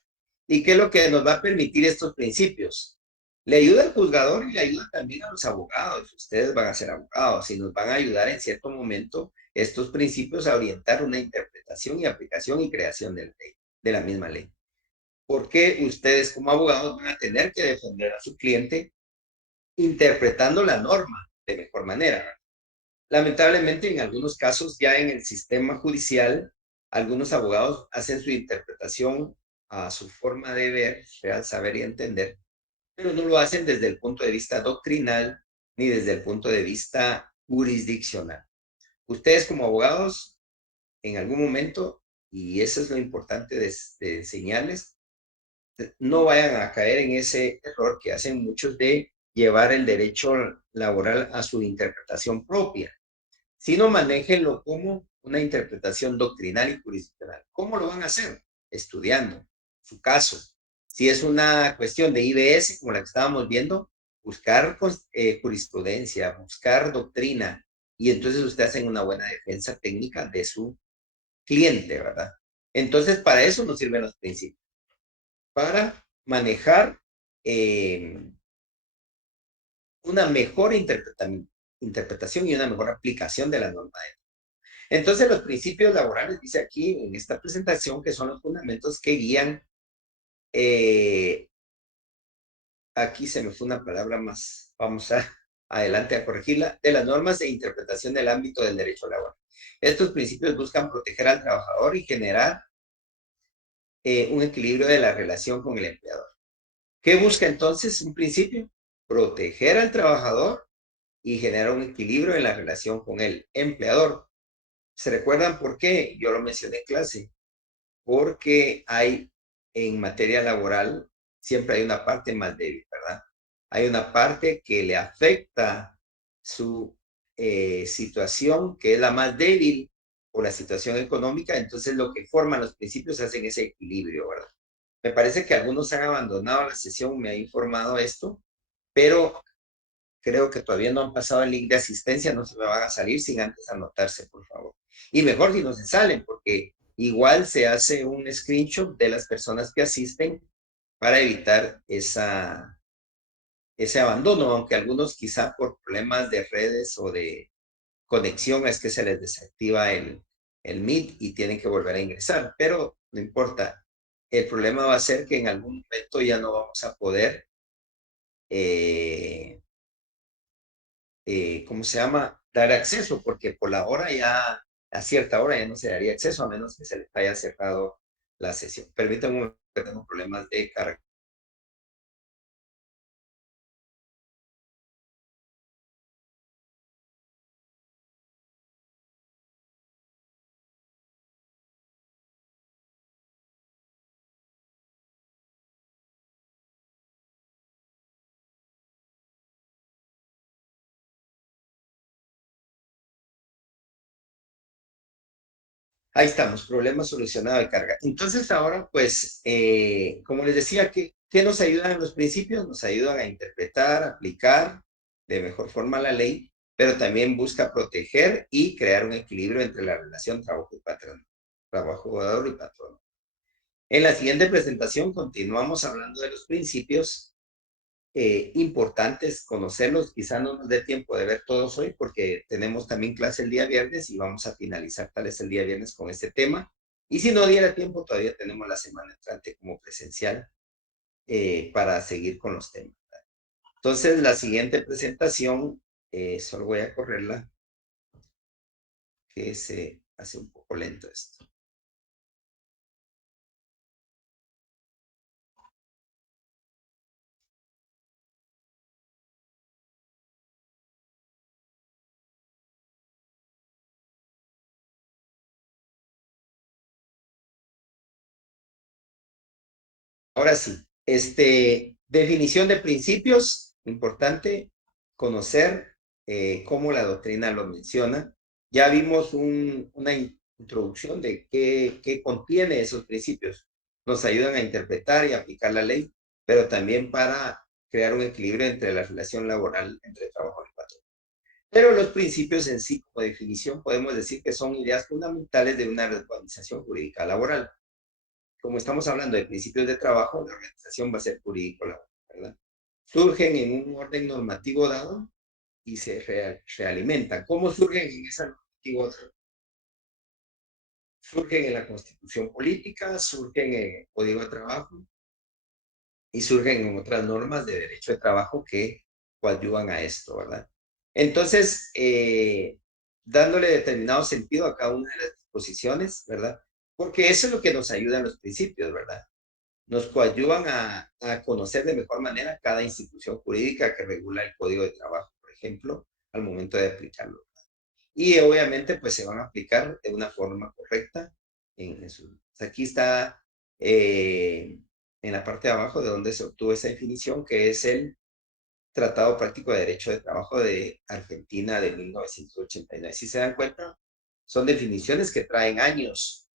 ¿Y qué es lo que nos va a permitir estos principios? Le ayuda al juzgador y le ayuda también a los abogados. Ustedes van a ser abogados y nos van a ayudar en cierto momento estos principios a orientar una interpretación y aplicación y creación de la ley, de la misma ley. Porque ustedes como abogados van a tener que defender a su cliente interpretando la norma de mejor manera. lamentablemente, en algunos casos, ya en el sistema judicial, algunos abogados hacen su interpretación a su forma de ver, real saber y entender, pero no lo hacen desde el punto de vista doctrinal ni desde el punto de vista jurisdiccional. Ustedes como abogados, en algún momento, y eso es lo importante de enseñarles, no vayan a caer en ese error que hacen muchos de llevar el derecho laboral a su interpretación propia, sino manéjenlo como una interpretación doctrinal y jurisdiccional. ¿Cómo lo van a hacer? Estudiando su caso. Si es una cuestión de IBS, como la que estábamos viendo, buscar jurisprudencia, buscar doctrina, y entonces usted hace una buena defensa técnica de su cliente, ¿verdad? Entonces, para eso nos sirven los principios, para manejar una mejor interpretación y una mejor aplicación de la norma. Entonces, los principios laborales, dice aquí en esta presentación, que son los fundamentos que guían, aquí se me fue una palabra más, vamos adelante a corregirla, de las normas de interpretación del ámbito del derecho laboral. Estos principios buscan proteger al trabajador y generar un equilibrio de la relación con el empleador. ¿Qué busca entonces un principio? Proteger al trabajador y generar un equilibrio en la relación con el empleador. ¿Se recuerdan por qué? Yo lo mencioné en clase. Porque hay en materia laboral, siempre hay una parte más débil, ¿verdad? Hay una parte que le afecta su situación, que es la más débil, o la situación económica, entonces lo que forman los principios hacen ese equilibrio, ¿verdad? Me parece que algunos han abandonado la sesión, me ha informado esto, pero creo que todavía no han pasado el link de asistencia, no se me van a salir sin antes anotarse, por favor. Y mejor si no se salen, porque igual se hace un screenshot de las personas que asisten para evitar ese abandono, aunque algunos quizá por problemas de redes o de conexión es que se les desactiva el Meet y tienen que volver a ingresar, pero no importa. El problema va a ser que en algún momento ya no vamos a poder ¿cómo se llama? Dar acceso, porque por la hora ya, a cierta hora ya no se daría acceso, a menos que se les haya cerrado la sesión. Permítanme un momento, que tengo problemas de carga. Ahí estamos, problema solucionado de carga. Entonces ahora, pues, como les decía, ¿qué nos ayudan los principios? Nos ayudan a interpretar, aplicar de mejor forma la ley, pero también busca proteger y crear un equilibrio entre la relación trabajo y patrón, trabajador y patrón. En la siguiente presentación continuamos hablando de los principios importantes, conocerlos. Quizá no nos dé tiempo de ver todos hoy porque tenemos también clase el día viernes y vamos a finalizar tal vez el día viernes con este tema. Y si no diera tiempo, todavía tenemos la semana entrante como presencial para seguir con los temas. Entonces, la siguiente presentación, solo voy a correrla, que se hace un poco lento esto. Ahora sí, definición de principios, importante conocer cómo la doctrina lo menciona. Ya vimos una introducción de qué contiene esos principios. Nos ayudan a interpretar y aplicar la ley, pero también para crear un equilibrio entre la relación laboral entre trabajador y patrón. Pero los principios en sí, como definición, podemos decir que son ideas fundamentales de una organización jurídica laboral. Como estamos hablando de principios de trabajo, la organización va a ser jurídico laboral, ¿verdad? Surgen en un orden normativo dado y se realimentan. ¿Cómo surgen en esa normativo? Surgen en la Constitución Política, surgen en el Código de Trabajo y surgen en otras normas de derecho de trabajo que coadyuvan a esto, ¿verdad? Entonces, dándole determinado sentido a cada una de las disposiciones, ¿verdad? Porque eso es lo que nos ayuda en los principios, ¿verdad? Nos coadyuvan a conocer de mejor manera cada institución jurídica que regula el Código de Trabajo, por ejemplo, al momento de aplicarlo. Y obviamente, pues se van a aplicar de una forma correcta. Aquí está en la parte de abajo de donde se obtuvo esa definición, que es el Tratado Práctico de Derecho de Trabajo de Argentina de 1989. Si se dan cuenta, son definiciones que traen años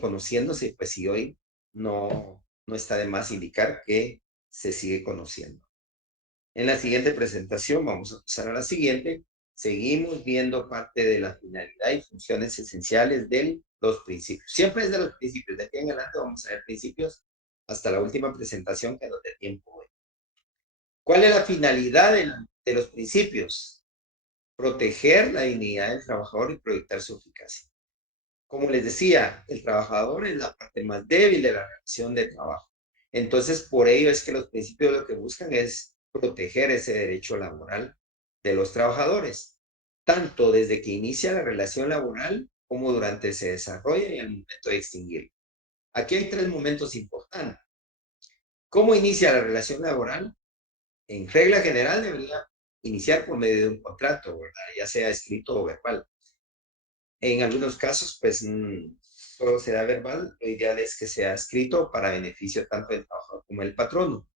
conociéndose, pues si hoy no está de más indicar que se sigue conociendo. En la siguiente presentación, vamos a pasar a la siguiente, seguimos viendo parte de la finalidad y funciones esenciales de los principios. Siempre es de los principios, de aquí en adelante vamos a ver principios hasta la última presentación que nos dé tiempo hoy. ¿Cuál es la finalidad de los principios? Proteger la dignidad del trabajador y proyectar su eficacia. Como les decía, el trabajador es la parte más débil de la relación de trabajo. Entonces, por ello es que los principios lo que buscan es proteger ese derecho laboral de los trabajadores, tanto desde que inicia la relación laboral como durante ese desarrollo y al momento de extinguirlo. Aquí hay tres momentos importantes. ¿Cómo inicia la relación laboral? En regla general debería iniciar por medio de un contrato, ¿verdad? Ya sea escrito o verbal. En algunos casos, pues solo se da verbal. Lo ideal es que sea escrito para beneficio tanto del trabajador como del patrono.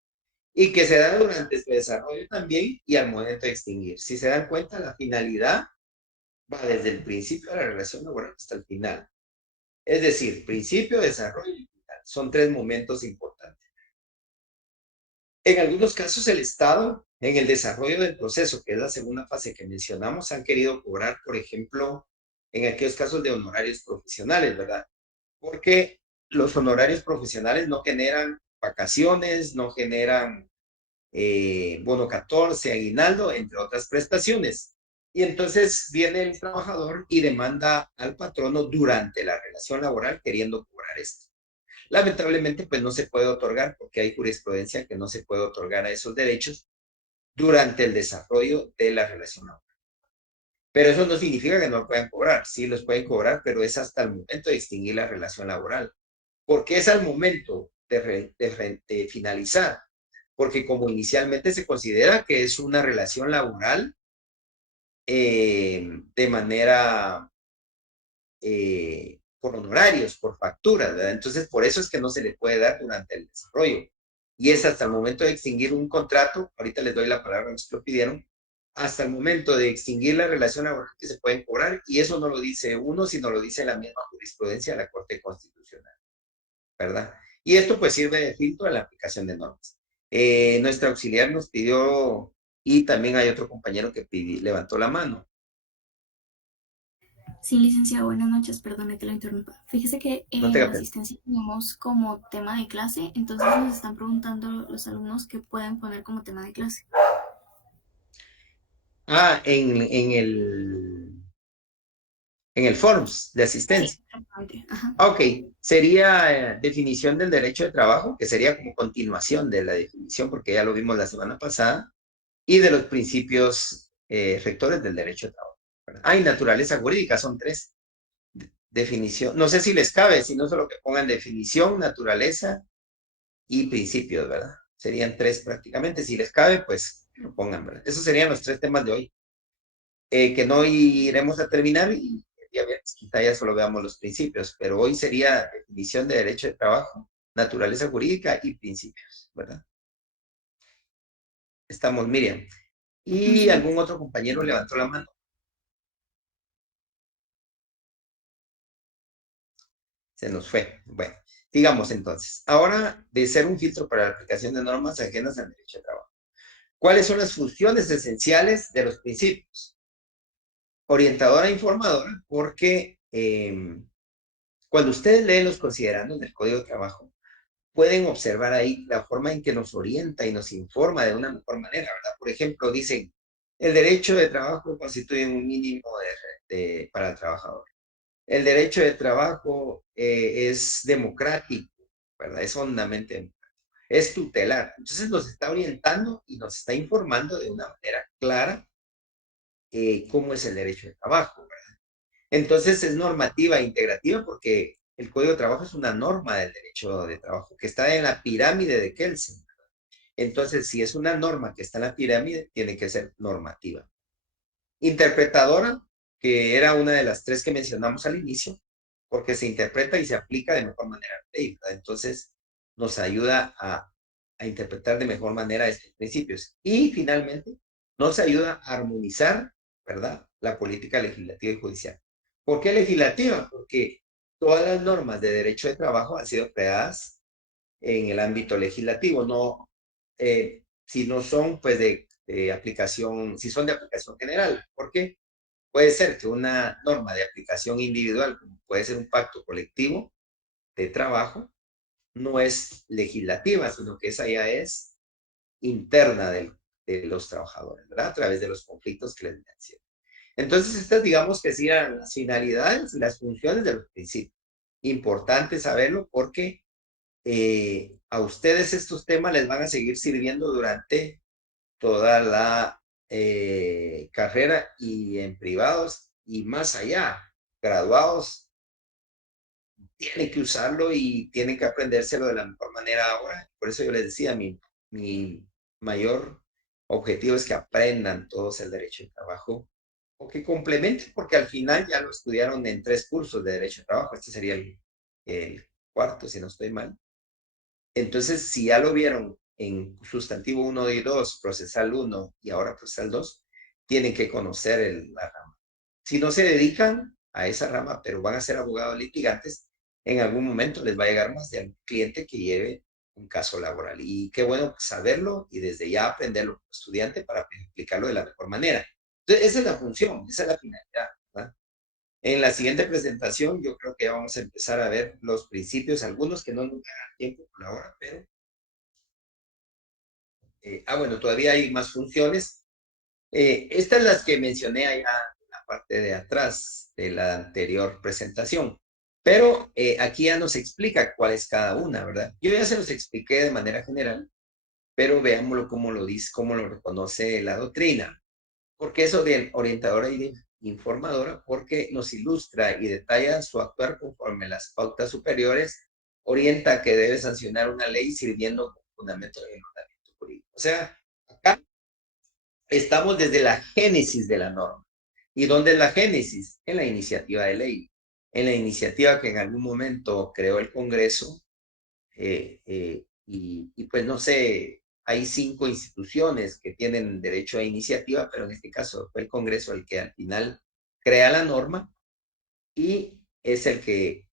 Y que se da durante su desarrollo también y al momento de extinguir. Si se dan cuenta, la finalidad va desde el principio de la relación laboral hasta el final. Es decir, principio, desarrollo y final. Son tres momentos importantes. En algunos casos, el Estado, en el desarrollo del proceso, que es la segunda fase que mencionamos, han querido cobrar, por ejemplo, en aquellos casos de honorarios profesionales, ¿verdad? Porque los honorarios profesionales no generan vacaciones, no generan bono 14, aguinaldo, entre otras prestaciones. Y entonces viene el trabajador y demanda al patrono durante la relación laboral queriendo cobrar esto. Lamentablemente, pues no se puede otorgar porque hay jurisprudencia que no se puede otorgar a esos derechos durante el desarrollo de la relación laboral. Pero eso no significa que no lo puedan cobrar. Sí los pueden cobrar, pero es hasta el momento de extinguir la relación laboral. ¿Por qué es al momento de finalizar? Porque como inicialmente se considera que es una relación laboral de manera por honorarios, por facturas, ¿verdad? Entonces, por eso es que no se le puede dar durante el desarrollo. Y es hasta el momento de extinguir un contrato, ahorita les doy la palabra a los que lo pidieron, hasta el momento de extinguir la relación laboral que se pueden cobrar, y eso no lo dice uno, sino lo dice la misma jurisprudencia de la Corte Constitucional, ¿verdad? Y esto pues sirve de filtro a la aplicación de normas. Nuestra auxiliar nos pidió, y también hay otro compañero que levantó la mano. Sí, licenciado, buenas noches, perdone que lo interrumpa. Fíjese que No en tenga la pena. asistencia tenemos como tema de clase, entonces nos están preguntando los alumnos qué pueden poner como tema de clase. Ah, en el Forms de Sí, asistencia. exactamente. Ajá. Ok, sería definición del derecho de trabajo, que sería como continuación de la definición, porque ya lo vimos la semana pasada, y de los principios rectores del derecho de trabajo, ¿verdad? Ah, y naturaleza jurídica, son tres. Definición, no sé si les cabe, si no solo que pongan definición, naturaleza y principios, ¿verdad? Serían tres prácticamente. Si les cabe, pues lo pongan, ¿verdad? Esos serían los tres temas de hoy. Que no iremos a terminar y ya quizá ya solo veamos los principios, pero hoy sería definición de derecho de trabajo, naturaleza jurídica y principios, ¿verdad? Estamos, Miriam. ¿Y Ujú. algún otro compañero levantó la mano? Se nos fue. Bueno, digamos entonces, ahora de ser un filtro para la aplicación de normas ajenas al derecho de trabajo. ¿Cuáles son las funciones esenciales de los principios? Orientadora e informadora, porque cuando ustedes leen los considerandos del Código de Trabajo, pueden observar ahí la forma en que nos orienta y nos informa de una mejor manera, ¿verdad? Por ejemplo, dicen, el derecho de trabajo constituye un mínimo para el trabajador. El derecho de trabajo es democrático, ¿verdad? Es hondamente democrático. Es tutelar. Entonces nos está orientando y nos está informando de una manera clara cómo es el derecho de trabajo, ¿verdad? Entonces es normativa integrativa porque el Código de Trabajo es una norma del derecho de trabajo que está en la pirámide de Kelsen. Entonces, si es una norma que está en la pirámide, tiene que ser normativa. Interpretadora, que era una de las tres que mencionamos al inicio, porque se interpreta y se aplica de mejor manera la ley, ¿verdad? Entonces, nos ayuda a interpretar de mejor manera estos principios. Y finalmente, nos ayuda a armonizar, ¿verdad?, la política legislativa y judicial. ¿Por qué legislativa? Porque todas las normas de derecho de trabajo han sido creadas en el ámbito legislativo, no, si no son pues de aplicación, si son de aplicación general, porque puede ser que una norma de aplicación individual, como puede ser un pacto colectivo de trabajo, no es legislativa, sino que esa ya es interna de los trabajadores, ¿verdad? A través de los conflictos que les mencioné. Entonces, estas digamos que sí eran las finalidades y las funciones de los principios. Importante saberlo porque a ustedes estos temas les van a seguir sirviendo durante toda la carrera y en privados y más allá. Graduados tienen que usarlo y tienen que aprendérselo de la mejor manera ahora. Por eso yo les decía, mi mayor objetivo es que aprendan todos el derecho de trabajo o que complementen, porque al final ya lo estudiaron en 3 cursos de derecho de trabajo. Este sería el cuarto, si no estoy mal. Entonces, si ya lo vieron en sustantivo 1 y 2, procesal 1 y ahora procesal 2, tienen que conocer la rama. Si no se dedican a esa rama, pero van a ser abogados litigantes, en algún momento les va a llegar más de un cliente que lleve un caso laboral. Y qué bueno saberlo y desde ya aprenderlo como estudiante para explicarlo de la mejor manera. Entonces, esa es la función, esa es la finalidad, ¿verdad? En la siguiente presentación yo creo que ya vamos a empezar a ver los principios, algunos que no nos darán tiempo por ahora, pero bueno, todavía hay más funciones. Estas las que mencioné allá en la parte de atrás de la anterior presentación, pero aquí ya nos explica cuál es cada una, ¿verdad? Yo ya se los expliqué de manera general, pero veámoslo cómo lo dice, cómo lo reconoce la doctrina. Porque eso de orientadora y de informadora, porque nos ilustra y detalla su actuar conforme las pautas superiores, orienta que debe sancionar una ley sirviendo como fundamento del ordenamiento jurídico. O sea, acá estamos desde la génesis de la norma. ¿Y dónde es la génesis? En la iniciativa de ley. En la iniciativa que en algún momento creó el Congreso, y pues no sé, hay 5 instituciones que tienen derecho a iniciativa, pero en este caso fue el Congreso el que al final crea la norma y es el que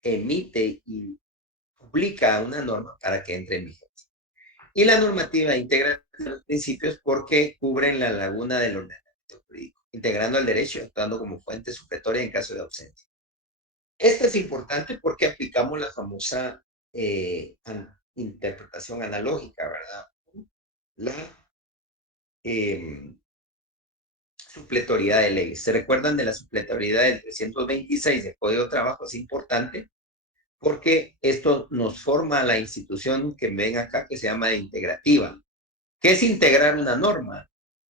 emite y publica una norma para que entre en vigencia. Y la normativa integra los principios porque cubren la laguna del ordenamiento jurídico, integrando el derecho, actuando como fuente supletoria en caso de ausencia. Esta es importante porque aplicamos la famosa interpretación analógica, ¿verdad? La supletoriedad de leyes. ¿Se recuerdan de la supletoriedad del 326 del Código de Trabajo? Es importante porque esto nos forma la institución que ven acá que se llama integrativa. ¿Qué es integrar una norma?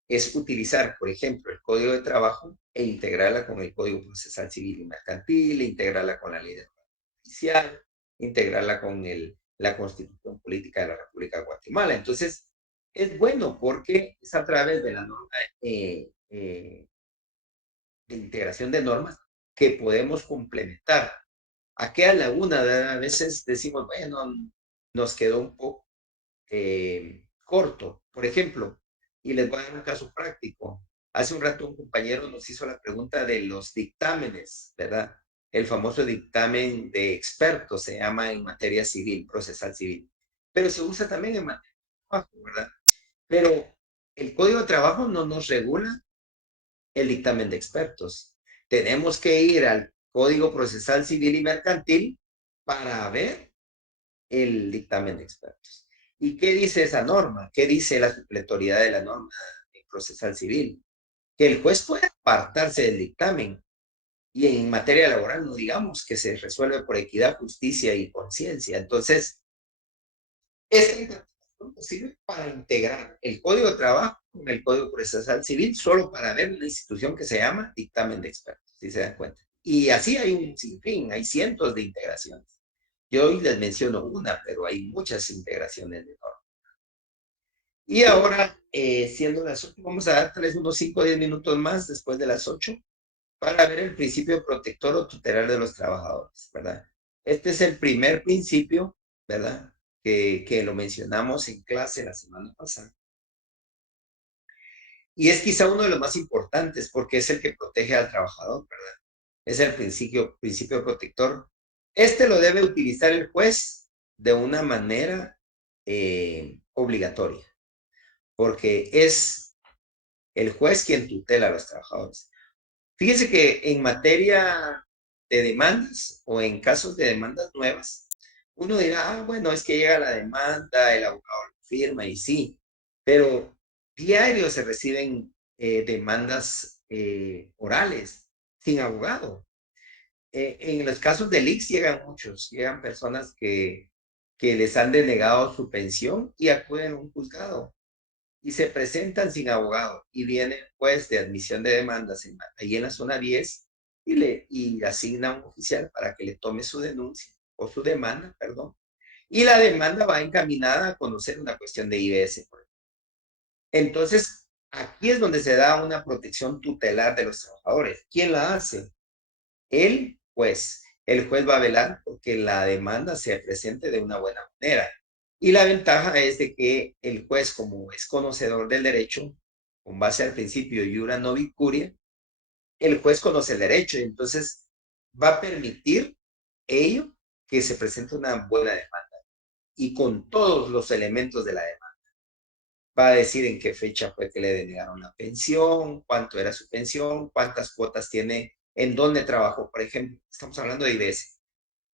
Es utilizar, por ejemplo, el Código de Trabajo e integrarla con el Código Procesal Civil y Mercantil, integrarla con la Ley de Judicial, integrarla con la Constitución Política de la República de Guatemala. Entonces, es bueno porque es a través de la norma de integración de normas que podemos complementar. Aquella laguna, a veces decimos, bueno, nos quedó un poco corto. Por ejemplo, y les voy a dar un caso práctico. Hace un rato un compañero nos hizo la pregunta de los dictámenes, ¿verdad? El famoso dictamen de expertos se llama en materia civil, procesal civil, pero se usa también en materia de trabajo, ¿verdad? Pero el Código de Trabajo no nos regula el dictamen de expertos. Tenemos que ir al Código Procesal Civil y Mercantil para ver el dictamen de expertos. ¿Y qué dice esa norma? ¿Qué dice la supletoriedad de la norma procesal civil? Que el juez puede apartarse del dictamen y en materia laboral no digamos que se resuelve por equidad, justicia y conciencia. Entonces, esta interpretación sirve para integrar el Código de Trabajo con el Código Procesal Civil solo para ver una institución que se llama dictamen de expertos. si se dan cuenta. Y así hay un sinfín, hay cientos de integraciones. Yo hoy les menciono una, pero hay muchas integraciones de normas. Y ahora, siendo las 8, vamos a darles unos 5 o 10 minutos más después de las 8 para ver el principio protector o tutelar de los trabajadores, ¿verdad? Este es el primer principio, ¿verdad? Que lo mencionamos en clase la semana pasada. Y es quizá uno de los más importantes porque es el que protege al trabajador, ¿verdad? Es el principio protector. Este lo debe utilizar el juez de una manera obligatoria, porque es el juez quien tutela a los trabajadores. Fíjense que en materia de demandas o en casos de demandas nuevas, uno dirá, ah, bueno, es que llega la demanda, el abogado lo firma y sí, pero diario se reciben demandas orales sin abogado. En los casos del ICS llegan muchos, llegan personas que les han denegado su pensión y acuden a un juzgado y se presentan sin abogado y viene el juez de admisión de demandas ahí en la zona 10 y asigna a un oficial para que le tome su denuncia o su demanda, perdón. Y la demanda va encaminada a conocer una cuestión de IBS. Entonces, aquí es donde se da una protección tutelar de los trabajadores. ¿Quién la hace? El juez. El juez va a velar porque la demanda se presente de una buena manera. Y la ventaja es de que el juez, como es conocedor del derecho, con base al principio iura novit curia, el juez conoce el derecho y entonces va a permitir ello que se presente una buena demanda y con todos los elementos de la demanda. Va a decir en qué fecha fue que le denegaron la pensión, cuánto era su pensión, cuántas cuotas tiene, en dónde trabajó, por ejemplo. Estamos hablando de IBS.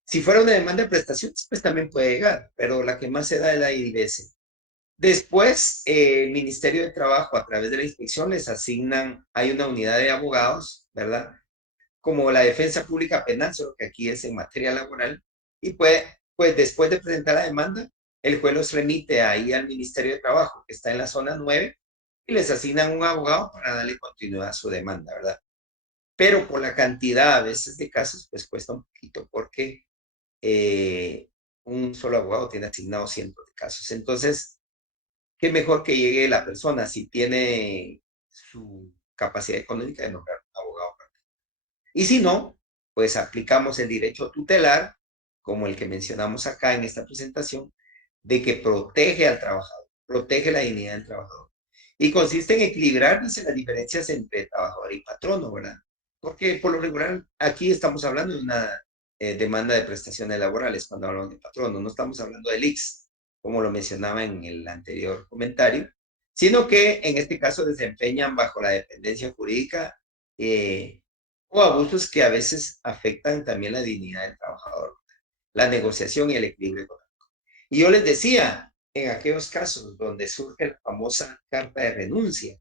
Si fuera una demanda de prestaciones, pues también puede llegar, pero la que más se da es la IBS. Después, el Ministerio de Trabajo, a través de la inspección, les asignan, hay una unidad de abogados, ¿verdad? Como la defensa pública penal, solo que aquí es en materia laboral, y pues después de presentar la demanda, el juez los remite ahí al Ministerio de Trabajo, que está en la zona 9, y les asignan un abogado para darle continuidad a su demanda, ¿verdad? Pero por la cantidad a veces de casos, pues cuesta un poquito, porque un solo abogado tiene asignados cientos de casos. Entonces, qué mejor que llegue la persona si tiene su capacidad económica de nombrar un abogado. Y si no, pues aplicamos el derecho tutelar, como el que mencionamos acá en esta presentación, de que protege al trabajador, protege la dignidad del trabajador. Y consiste en equilibrar, dice, las diferencias entre trabajador y patrono, ¿verdad? Porque por lo regular aquí estamos hablando de una demanda de prestaciones laborales cuando hablamos de patrono, no estamos hablando del ICS, como lo mencionaba en el anterior comentario, sino que en este caso desempeñan bajo la dependencia jurídica o abusos que a veces afectan también la dignidad del trabajador, la negociación y el equilibrio económico. Y yo les decía, en aquellos casos donde surge la famosa carta de renuncia,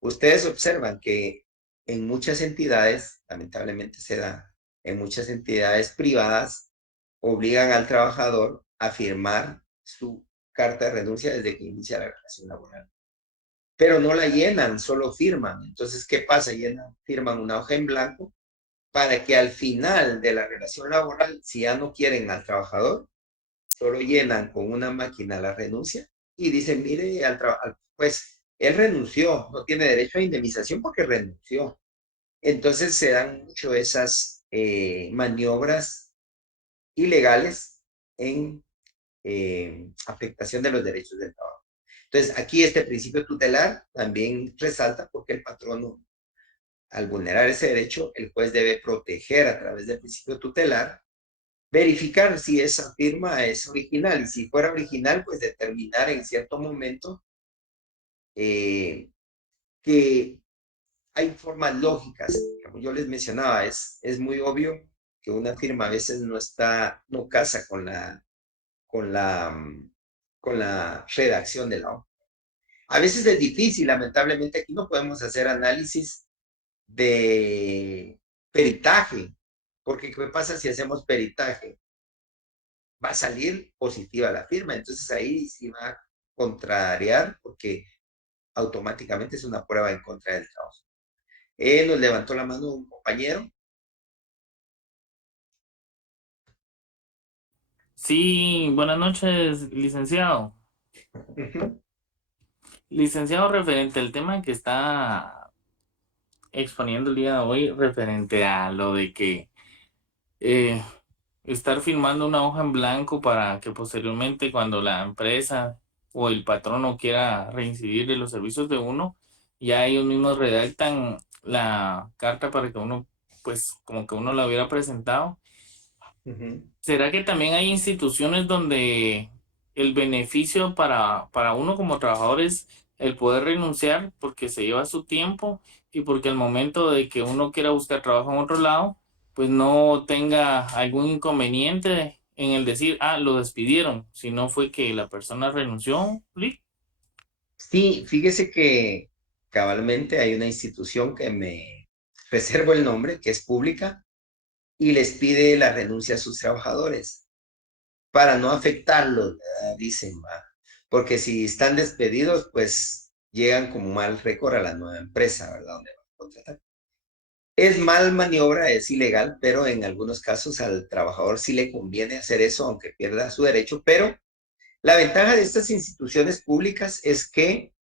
ustedes observan que en muchas entidades, lamentablemente se da, en muchas entidades privadas, obligan al trabajador a firmar su carta de renuncia desde que inicia la relación laboral. Pero no la llenan, solo firman. Entonces, ¿qué pasa? Firman una hoja en blanco para que al final de la relación laboral, si ya no quieren al trabajador, solo llenan con una máquina la renuncia y dicen, mire, pues él renunció, no tiene derecho a indemnización porque renunció. Entonces se dan mucho esas maniobras ilegales en afectación de los derechos del trabajo. Entonces, aquí este principio tutelar también resalta porque el patrono, al vulnerar ese derecho, el juez debe proteger a través del principio tutelar, verificar si esa firma es original y si fuera original, pues determinar en cierto momento que hay formas lógicas. Como yo les mencionaba, es muy obvio que una firma a veces no casa con la, con la redacción de la hoja. A veces es difícil, lamentablemente aquí no podemos hacer análisis de peritaje, porque ¿qué pasa si hacemos peritaje? Va a salir positiva la firma, entonces ahí sí va a contrariar porque automáticamente es una prueba en contra del trabajo. Nos levantó la mano un compañero. Sí, buenas noches, licenciado. Ujú, Licenciado, referente al tema que está exponiendo el día de hoy, referente a lo de que eh, estar firmando una hoja en blanco para que posteriormente cuando la empresa o el patrono quiera reincidir en los servicios de uno, ya ellos mismos redactan la carta para que uno, pues como que uno la hubiera presentado. ujú. ¿Será que también hay instituciones donde el beneficio para uno como trabajador es el poder renunciar porque se lleva su tiempo y porque al momento de que uno quiera buscar trabajo en otro lado, pues no tenga algún inconveniente en el decir, ah, lo despidieron, si no fue que la persona renunció? ¿Sí? Sí, fíjese que cabalmente hay una institución que me reservo el nombre, que es pública, y les pide la renuncia a sus trabajadores para no afectarlos, ¿verdad? Dicen, ¿va? Porque si están despedidos, pues llegan como mal récord a la nueva empresa, ¿verdad? Donde van a contratar. Es mal maniobra, es ilegal, pero en algunos casos al trabajador sí le conviene hacer eso, aunque pierda su derecho. Pero la ventaja de estas instituciones públicas es que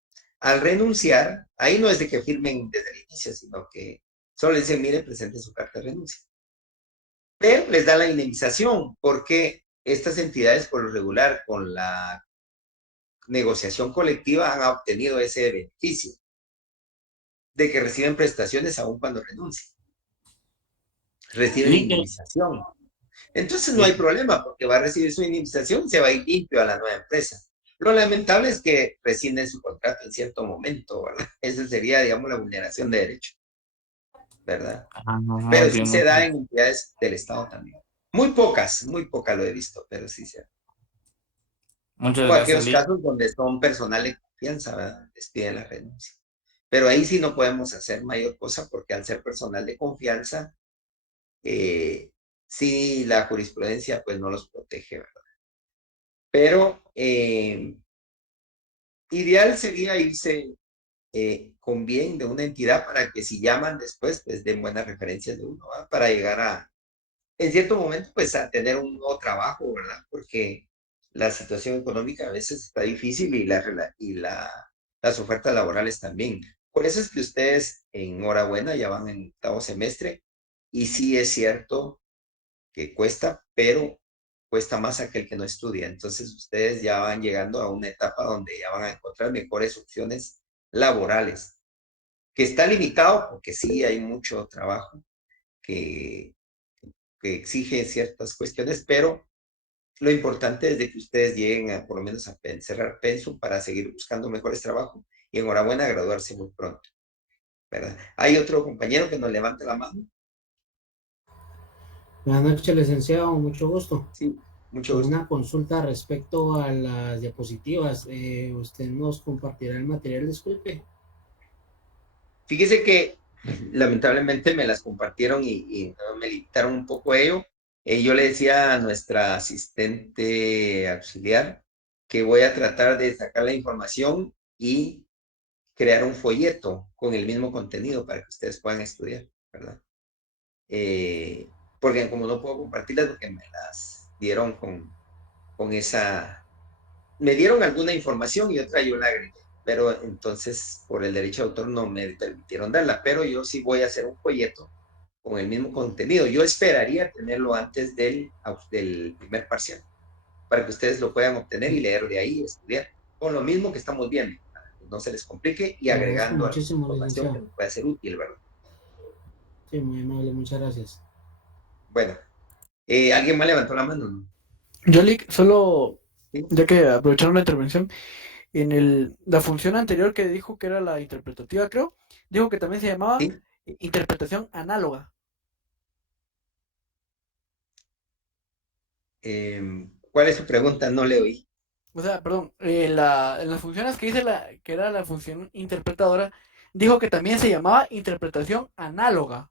al renunciar, ahí no es de que firmen desde el inicio, sino que solo les dicen, mire, presenten su carta de renuncia. Pero les da la indemnización, porque estas entidades por lo regular con la negociación colectiva han obtenido ese beneficio de que reciben prestaciones aún cuando renuncian. Reciben Lique, indemnización. Entonces no hay problema porque va a recibir su indemnización y se va a ir limpio a la nueva empresa. Lo lamentable es que rescinden su contrato en cierto momento, ¿verdad? Esa sería, digamos, la vulneración de derecho, ¿verdad? muy Pero sí bien, se da en entidades del Estado también. Muy pocas lo he visto, pero sí se da. muchas O gracias, aquellos Lick. casos donde son personal de confianza, ¿verdad? Les piden la renuncia. Pero ahí sí no podemos hacer mayor cosa porque al ser personal de confianza, sí la jurisprudencia pues no los protege, ¿verdad? Pero ideal sería irse con bien de una entidad para que si llaman después, pues den buenas referencias de uno, ¿verdad? Para llegar a, en cierto momento, pues a tener un nuevo trabajo, ¿verdad? Porque la situación económica a veces está difícil las ofertas laborales también. Por eso es que ustedes, enhorabuena, ya van en octavo semestre y sí es cierto que cuesta, pero cuesta más aquel que no estudia. Entonces ustedes ya van llegando a una etapa donde ya van a encontrar mejores opciones laborales, que está limitado porque sí hay mucho trabajo que, que exige ciertas cuestiones, pero lo importante es de que ustedes lleguen a por lo menos a cerrar pensum para seguir buscando mejores trabajos y enhorabuena a graduarse muy pronto, ¿verdad? Hay otro compañero que nos levanta la mano. Buenas noches, licenciado, mucho gusto. Sí, mucho Con gusto. una consulta respecto a las diapositivas, ¿usted nos compartirá el material? Disculpe. Fíjese que lamentablemente me las compartieron y no me limitaron un poco a ello. Yo le decía a nuestra asistente auxiliar que voy a tratar de sacar la información y crear un folleto con el mismo contenido para que ustedes puedan estudiar, ¿verdad? Porque como no puedo compartirlas porque me las dieron con esa, me dieron alguna información y otra yo la agregué, pero entonces por el derecho de autor no me permitieron darla, pero yo sí voy a hacer un folleto con el mismo contenido. Yo esperaría tenerlo antes del primer parcial, para que ustedes lo puedan obtener y leer de ahí, estudiar, con lo mismo que estamos viendo, para que no se les complique y Le agradezco agregando alguna muchísimo, información que licenciado. nos pueda ser útil, ¿verdad? Sí, muy amable, muchas gracias. Bueno, ¿alguien más levantó la mano? ¿No? Yolik, solo, ¿Sí? ya que aprovecharon la intervención, la función anterior que dijo que era la interpretativa, creo, dijo que también se llamaba ¿Sí? interpretación análoga. ¿Cuál es su pregunta? No le oí. O sea, perdón, en las funciones que dice que era la función interpretadora, dijo que también se llamaba interpretación análoga.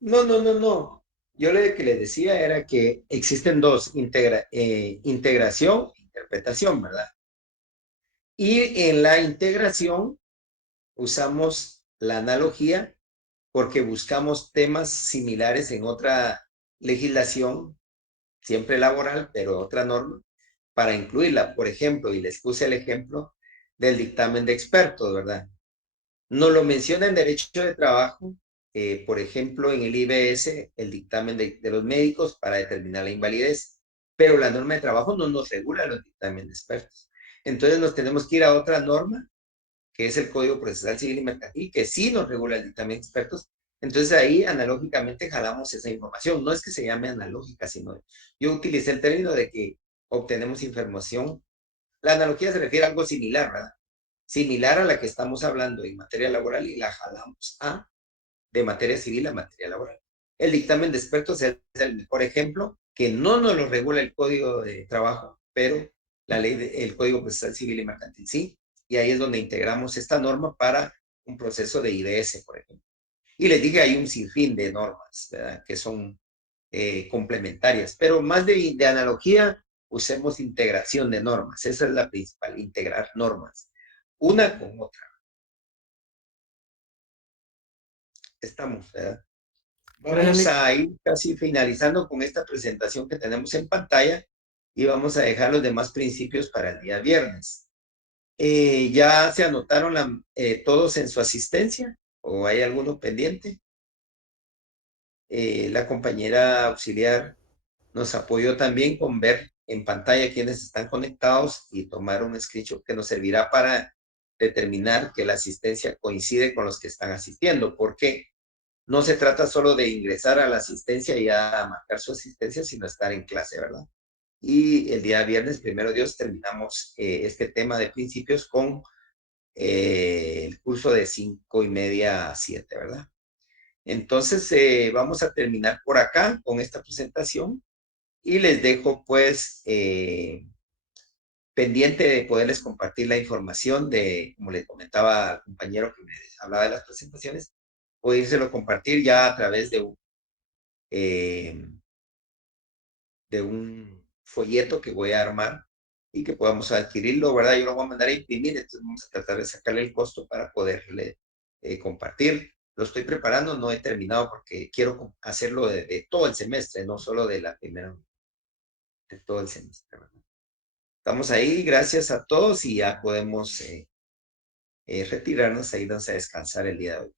No. Yo lo que les decía era que existen dos, integración e interpretación, ¿verdad? Y en la integración usamos la analogía porque buscamos temas similares en otra legislación, siempre laboral, pero otra norma, para incluirla. Por ejemplo, y les puse el ejemplo del dictamen de expertos, ¿verdad? No lo menciona en derecho de trabajo, por ejemplo, en el IBS, el dictamen de los médicos para determinar la invalidez, pero la norma de trabajo no nos regula los dictámenes de expertos. Entonces nos tenemos que ir a otra norma, que es el Código Procesal Civil y Mercantil, que sí nos regula el dictamen de expertos. Entonces ahí analógicamente jalamos esa información. No es que se llame analógica, sino yo utilicé el término de que obtenemos información. La analogía se refiere a algo similar, ¿verdad? Similar a la que estamos hablando en materia laboral y la jalamos de materia civil a materia laboral. El dictamen de expertos es el mejor ejemplo, que no nos lo regula el Código de Trabajo, pero la ley, el Código Procesal Civil y Mercantil sí, y ahí es donde integramos esta norma para un proceso de IDS, por ejemplo. Y les dije, hay un sinfín de normas, ¿verdad? Que son complementarias, pero más de analogía, usemos integración de normas. Esa es la principal, integrar normas, una con otra. Estamos, ¿verdad? Vamos a ir casi finalizando con esta presentación que tenemos en pantalla y vamos a dejar los demás principios para el día viernes. ¿Ya se anotaron todos en su asistencia o hay alguno pendiente? La compañera auxiliar nos apoyó también con ver en pantalla quiénes están conectados y tomar un screenshot que nos servirá para determinar que la asistencia coincide con los que están asistiendo. ¿Por qué? No se trata solo de ingresar a la asistencia y a marcar su asistencia, sino estar en clase, ¿verdad? Y el día viernes, primero Dios, terminamos este tema de principios con el curso de 5:30 a 7, ¿verdad? Entonces, vamos a terminar por acá con esta presentación y les dejo pues pendiente de poderles compartir la información de, como le comentaba al compañero que me hablaba de las presentaciones, podérselo compartir ya a través de un folleto que voy a armar y que podamos adquirirlo, ¿verdad? Yo lo voy a mandar a imprimir, entonces vamos a tratar de sacarle el costo para poderle compartir. Lo estoy preparando, no he terminado porque quiero hacerlo de todo el semestre, no solo de la primera, de todo el semestre, ¿verdad? Estamos ahí, gracias a todos y ya podemos retirarnos a irnos a descansar el día de hoy.